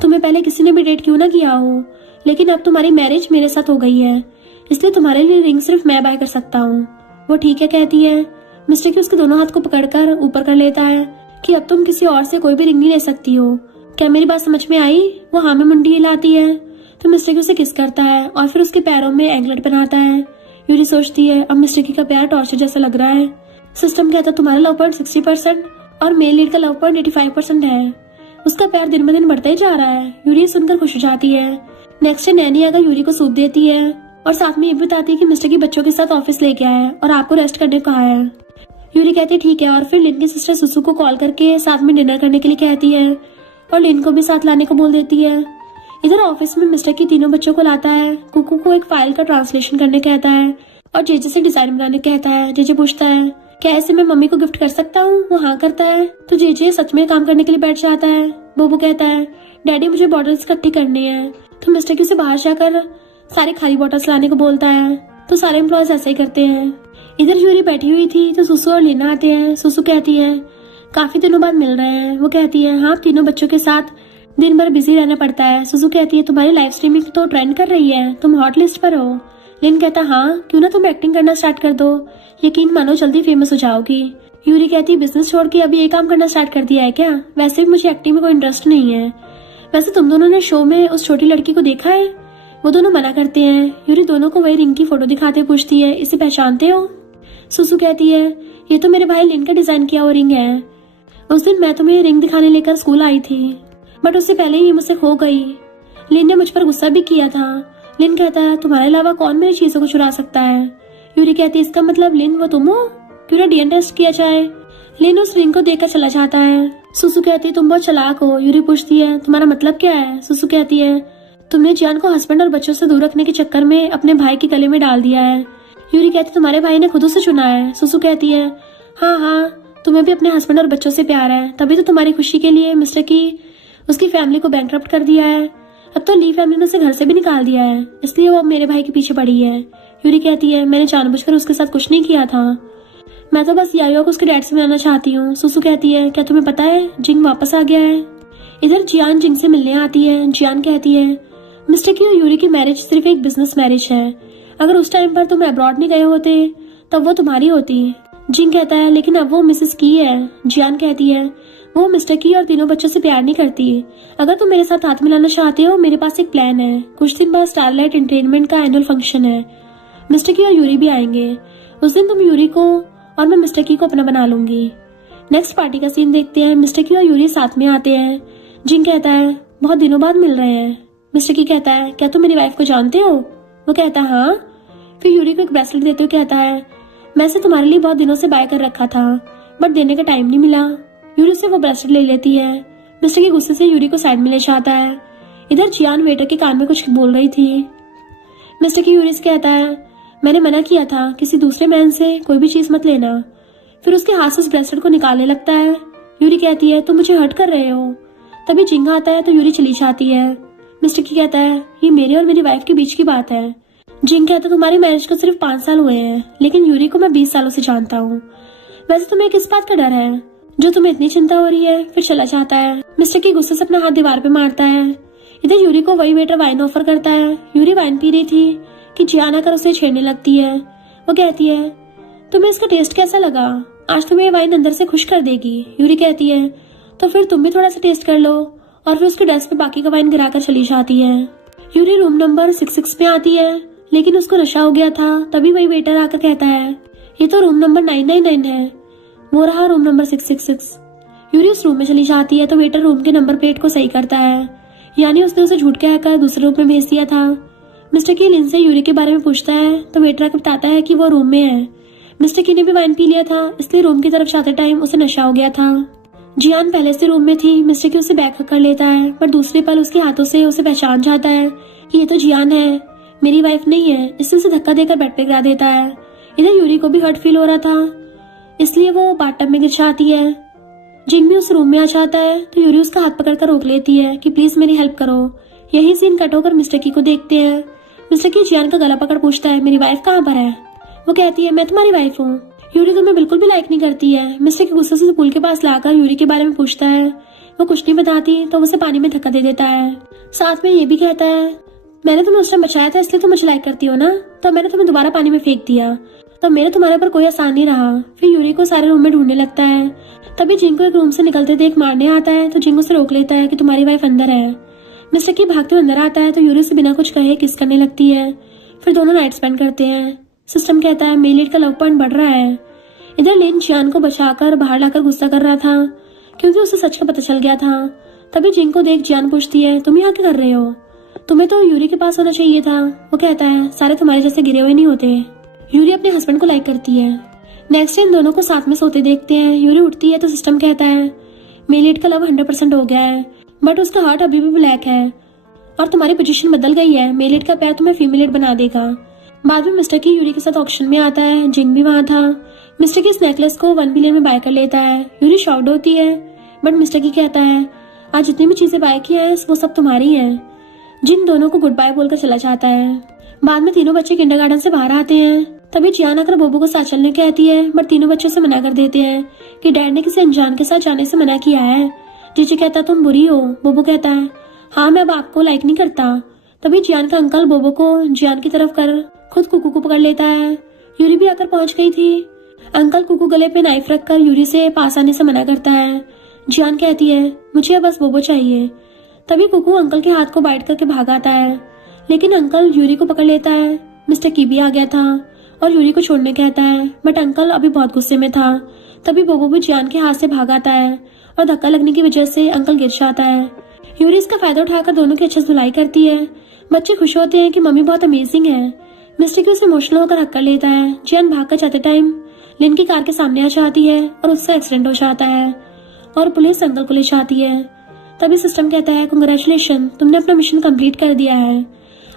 तुम्हें पहले किसी ने भी डेट क्यों ना किया हो, लेकिन अब तुम्हारी मैरिज मेरे साथ हो गई है इसलिए तुम्हारे लिए रिंग सिर्फ मैं बाय कर सकता हूँ। वो ठीक है कहती है। मिस्टर की उसके दोनों हाथ को पकड़कर ऊपर कर लेता है कि अब तुम किसी और से कोई भी रिंग नहीं ले सकती हो। क्या मेरी बात समझ में आई? वो हाँ में मुंडी हिलाती है तो मिस्टर की उसे किस करता है और फिर उसके पैरों में एंकलेट पहनाता है। यूरी सोचती है अब मिस्टर की का प्यार टॉर्चर जैसा लग रहा है। सिस्टम कहता है तुम्हारा लव पॉइंट 60% और मेल लीड का लव पॉइंट 85% है। उसका प्यार दिन ब दिन बढ़ता ही जा रहा है। यूरी सुनकर खुश हो जाती है। नेक्स्ट डे नैनी आकर यूरी को सूप देती है और साथ में ये भी बताती है कि मिस्टर की बच्चों के साथ ऑफिस लेके आया है और आपको रेस्ट करने को कहा है। यूरी कहती है ठीक है और फिर लिन की सिस्टर सुसु को कॉल करके साथ में डिनर करने के लिए कहती है और लिन को भी साथ लाने को बोल देती है। इधर ऑफिस में मिस्टर की तीनों बच्चों को लाता है। कुकू को एक फाइल का ट्रांसलेशन करने कहता है और जेजे से डिजाइन बनाने कहता है। जेजे पूछता है क्या ऐसे मैं मम्मी को गिफ्ट कर सकता हूँ? वो हाँ करता है तो जेजे सच में काम करने के लिए बैठ जाता है। बोबो कहता है डैडी मुझे बॉटल्स इकट्ठी करनी है तो मिस्टर की उसे बाहर जाकर सारे खाली बॉटल्स लाने को बोलता है तो सारे एम्प्लॉयज ऐसे ही करते हैं। इधर यूरी बैठी हुई थी तो सुसु और लीना आते हैं। सुसु कहती है काफी दिनों बाद मिल रहे हैं। वो कहती है हाँ तीनों बच्चों के साथ दिन भर बिजी रहना पड़ता है। सुसु कहती है तुम्हारी लाइव स्ट्रीमिंग तो ट्रेंड कर रही है, तुम हॉट लिस्ट पर हो। लिन कहता हाँ क्यों ना तुम एक्टिंग करना स्टार्ट कर दो, यकीन मानो जल्दी फेमस हो जाओगी। यूरी कहती बिजनेस छोड़ के अभी ये काम करना स्टार्ट कर दिया है क्या? वैसे भी मुझे एक्टिंग में कोई इंटरेस्ट नहीं है। वैसे तुम दोनों ने शो में उस छोटी लड़की को देखा है? वो दोनों मना करते हैं। यूरी दोनों को वही रिंग की फोटो दिखाते पूछती है इसे पहचानते हो? सुसु कहती है ये तो मेरे भाई लिन का डिजाइन किया हुआ रिंग है। उस दिन मैं तुम्हें रिंग दिखाने लेकर स्कूल आई थी बट उससे पहले ही मुझसे खो गई। लिन ने मुझ पर गुस्सा भी किया था। लिन कहता है तुम्हारे अलावा कौन मेरी चीजों को चुरा सकता है? यूरी कहती है इसका मतलब लिन वो तुम हो, क्यों ना डीएनए टेस्ट किया जाए। लिन उस रिंग को देखकर चला जाता है। सुसु कहती है तुम बहुत चालाक हो। यूरी पूछती है तुम्हारा मतलब क्या है? सुसु कहती है तुमने जियान को हस्बैंड और बच्चों से दूर रखने के चक्कर में अपने भाई के गले में डाल दिया है। यूरी कहती है तुम्हारे भाई ने खुद उसे चुना है। सुसु कहती है हाँ तुम्हें भी अपने हस्बैंड और बच्चों से प्यार है, तभी तो तुम्हारी खुशी के लिए मिस्टर की उसकी फैमिली को बैंकरप्ट कर दिया है। अब तो ली फैमिली ने उसे घर से भी निकाल दिया है, इसलिए वो अब मेरे भाई के पीछे पड़ी है। यूरी कहती है मैंने जानबूझकर उसके साथ कुछ नहीं किया था, मैं तो बस यायो को उसके डैड से मिलाना चाहती हूँ। सुसु कहती है क्या तुम्हें पता है जिंग वापस आ गया है? इधर जियान जिंग से मिलने आती है। जियान कहती है मिस्टर की और यूरी की मैरिज सिर्फ एक बिजनेस मैरिज है, अगर उस टाइम पर तुम अब्रॉड नहीं गए होते तब वो तुम्हारी होती। जिंग कहता है लेकिन अब वो मिसेस की है। जियान कहती है वो मिस्टर की और तीनों बच्चों से प्यार नहीं करती। अगर तुम मेरे साथ हाथ मिलाना चाहते हो मेरे पास एक प्लान है। कुछ दिन बाद स्टारलाइट एंटरटेनमेंट का एनुअल फंक्शन है, मिस्टर की और यूरी भी आएंगे। उस दिन तुम यूरी को और मैं मिस्टर की को अपना बना लूंगी। नेक्स्ट पार्टी का सीन देखते हैं। मिस्टर की और यूरी साथ में आते हैं। जिंग कहता है बहुत दिनों बाद मिल रहे हैं। मिस्टर की कहता है क्या तुम मेरी वाइफ को जानते हो? वो कहता है हाँ। फिर यूरी को एक ब्रेसलेट देते हुए कहता है मैं इसे तुम्हारे लिए बहुत दिनों से बाय कर रखा था बट देने का टाइम नहीं मिला। यूरी से वो ब्रेसलेट ले लेती है। मिस्टर की गुस्से से यूरी को साइड में ले जाता है। इधर जियान वेटर के कान में कुछ बोल रही थी। मिस्टर की यूरी से कहता है मैंने मना किया था किसी दूसरे मैन से कोई भी चीज मत लेना। फिर उसके हाथ से उस ब्रेसलेट को निकालने लगता है। यूरी कहती है तुम मुझे हर्ट कर रहे हो। तभी जिंग आता है तो यूरी चली जाती है। मिस्टर की कहता है ये मेरे और मेरी वाइफ के बीच की बात है। जिंग कहता है तुम्हारी मैरिज को सिर्फ 5 साल हुए हैं लेकिन यूरी को मैं 20 सालों से जानता हूँ। वैसे तुम्हें किस बात का डर है जो तुम्हें इतनी चिंता हो रही है? फिर चला जाता है। मिस्टर की गुस्से से अपना हाथ दीवार पे मारता है। इधर यूरी को वही वेटर वाइन ऑफर करता है। यूरी वाइन पी रही थी कि जियान आकर उसे छेड़ने लगती है। वो कहती है तुम्हें इसका टेस्ट कैसा लगा? आज तुम्हें ये वाइन अंदर से खुश कर देगी। यूरी कहती है तो फिर तुम भी थोड़ा सा टेस्ट कर लो और फिर उसके ड्रेस पे बाकी का वाइन गिराकर चली जाती है। यूरी रूम नंबर 66 में आती है लेकिन उसको नशा हो गया था। तभी वही वेटर आकर कहता है ये तो रूम नंबर 999 है। वो रहा रूम नंबर 666। यूरी उस रूम में चली जाती है तो वेटर रूम के नंबर प्लेट को सही करता है, यानी उसने उसे झूठ कहकर दूसरे रूम में भेज दिया था। मिस्टर की लिन से यूरी के बारे में पूछता है तो वेटर आकर बताता है कि वो रूम में है। मिस्टर की ने भी वाइन पी लिया था इसलिए रूम की तरफ जाते टाइम उसे नशा हो गया था। जियान पहले से रूम में थी। मिस्टर की उसे बैक कर लेता है पर दूसरे पल उसके हाथों से उसे पहचान जाता है कि ये तो जियान है, मेरी वाइफ नहीं है। इससे उसे धक्का देकर बेड पे गिरा देता है। इधर यूरी को भी हर्ट फील हो रहा था इसलिए वो बाथटब में गिर जाती है। जिंग भी उस रूम में आ जाता है तो यूरी उसका हाथ पकड़कर रोक लेती है कि प्लीज मेरी हेल्प करो। यही सीन कट होकर मिस्टर की को देखते हैं। मिस्टर की जियान का गला पकड़ पूछता है मेरी वाइफ कहाँ पर है? वो कहती है मैं तुम्हारी वाइफ हूँ। यूरी तुम्हें बिल्कुल भी लाइक नहीं करती है। मिस्टर के गुस्से से पुल के पास लाकर यूरी के बारे में पूछता है। वो कुछ नहीं बताती तो उसे पानी में धक्का दे देता है। साथ में ये भी कहता है मैंने तुम्हें उस टाइम बचाया था इसलिए तुम मुझे लाइक करती हो ना, तो मैंने तुम्हें दोबारा पानी में फेंक दिया तो मेरा तुम्हारे पर कोई आसान नहीं रहा। फिर यूरी को सारे रूम में ढूंढने लगता है। तभी जिंग को एक रूम से निकलते देख मारने आता है तो जिंग उसे रोक लेता है कि तुम्हारी वाइफ अंदर है। मिस्टर की भागते हुए अंदर आता है तो यूरी से बिना कुछ कहे किस करने लगती है। फिर दोनों नाइट स्पेंड करते हैं। सिस्टम कहता है मेलिड का लव पॉइंट बढ़ रहा है। इधर लिन जियान को बचाकर बाहर लाकर गुस्सा कर रहा था क्योंकि उसे सच का पता चल गया था। तभी जिंग को देख जियान पूछती है तुम यहाँ क्या कर रहे हो? तुम्हें तो यूरी के पास होना चाहिए था। वो कहता है सारे तुम्हारे जैसे गिरे हुए नहीं होते। यूरी अपने हस्बैंड को लाइक करती है। नेक्स्ट टाइम दोनों को साथ में सोते देखते हैं। यूरी उठती है तो सिस्टम कहता है मेलिड का लव 100% हो गया है बट उसका हार्ट अभी भी ब्लैक है और तुम्हारी पोजीशन बदल गई है। मेलिड का पैर तुम्हें फीमेल बना देगा। बाद में मिस्टर की यूरी के साथ ऑक्शन में आता है। जिंग भी वहाँ था। मिस्टर की इस नेकलेस को 1 बिलियन में बाय कर लेता है। यूरी शॉक्ड होती है बट मिस्टर की कहता है आज जितनी भी चीजें बाय की है वो सब तुम्हारी है। जिन दोनों को गुड बाय बोलकर चला जाता है। बाद में तीनों बच्चे किंडरगार्टन से बाहर आते हैं। तभी जियान आकर बोबो को साथ चलने कहती है बट तीनों बच्चों से मना कर देते हैं कि डैड ने किसी अनजान के साथ जाने से मना किया है। जीजी कहता है तुम बुरी हो। बोबो कहता है हाँ मैं अब आपको लाइक नहीं करता। तभी जियान का अंकल बोबो को जियान की तरफ कर खुद कुकू को पकड़ लेता है। यूरी भी आकर पहुंच गई थी। अंकल कुकू गले पे नाइफ रखकर यूरी से पास आने से मना करता है। जियान कहती है मुझे बस बोबो चाहिए। तभी कुकू अंकल के हाथ को बाइट करके भाग आता है लेकिन अंकल यूरी को पकड़ लेता है। मिस्टर की भी आ गया था और यूरी को छोड़ने कहता है बट अंकल अभी बहुत गुस्से में था। तभी बोबो भी जियान के हाथ से भाग आता है और धक्का लगने की वजह से अंकल गिर जाता है। यूरी इसका फायदा उठाकर दोनों की अच्छे से धुलाई करती है। बच्चे खुश होते हैं कि मम्मी बहुत अमेजिंग है। मिस्टर की उसे इमोशनल होकर हक कर लेता है। जियान भाग कर जाते टाइम लिन की कार के सामने आ जाती है और उससे एक्सीडेंट हो जाता है और पुलिस अंकल को ले जाती है। तभी सिस्टम कहता है कंग्रेचुलेशन, तुमने अपना मिशन कंप्लीट कर दिया है।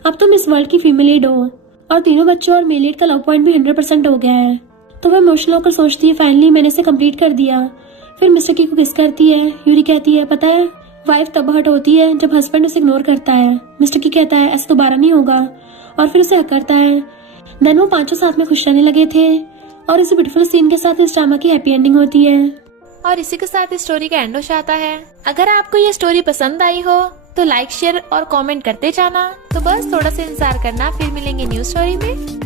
अब तुम इस वर्ल्ड की फीमेल लीड हो और तीनों बच्चों और मेल लीड का लव पॉइंट भी 100% हो गया है। तो वह इमोशनल होकर सोचती है फाइनली मैंने इसे कंप्लीट कर दिया। फिर मिस्टर की को किस करती है। यूरी कहती है पता है वाइफ तब हर्ट होती है जब हस्बैंड उसे इग्नोर करता है। मिस्टर की कहता है ऐसा दोबारा नहीं होगा और फिर उसे हक करता है। देन वो पांचों साथ में खुश रहने लगे थे और इस ब्यूटीफुल सीन के साथ इस ड्रामा की हैप्पी एंडिंग होती है। और इसी के साथ इस स्टोरी का एंड हो जाता है। अगर आपको ये स्टोरी पसंद आई हो तो लाइक शेयर और कमेंट करते जाना। तो बस थोड़ा सा इंतजार करना, फिर मिलेंगे न्यू स्टोरी में।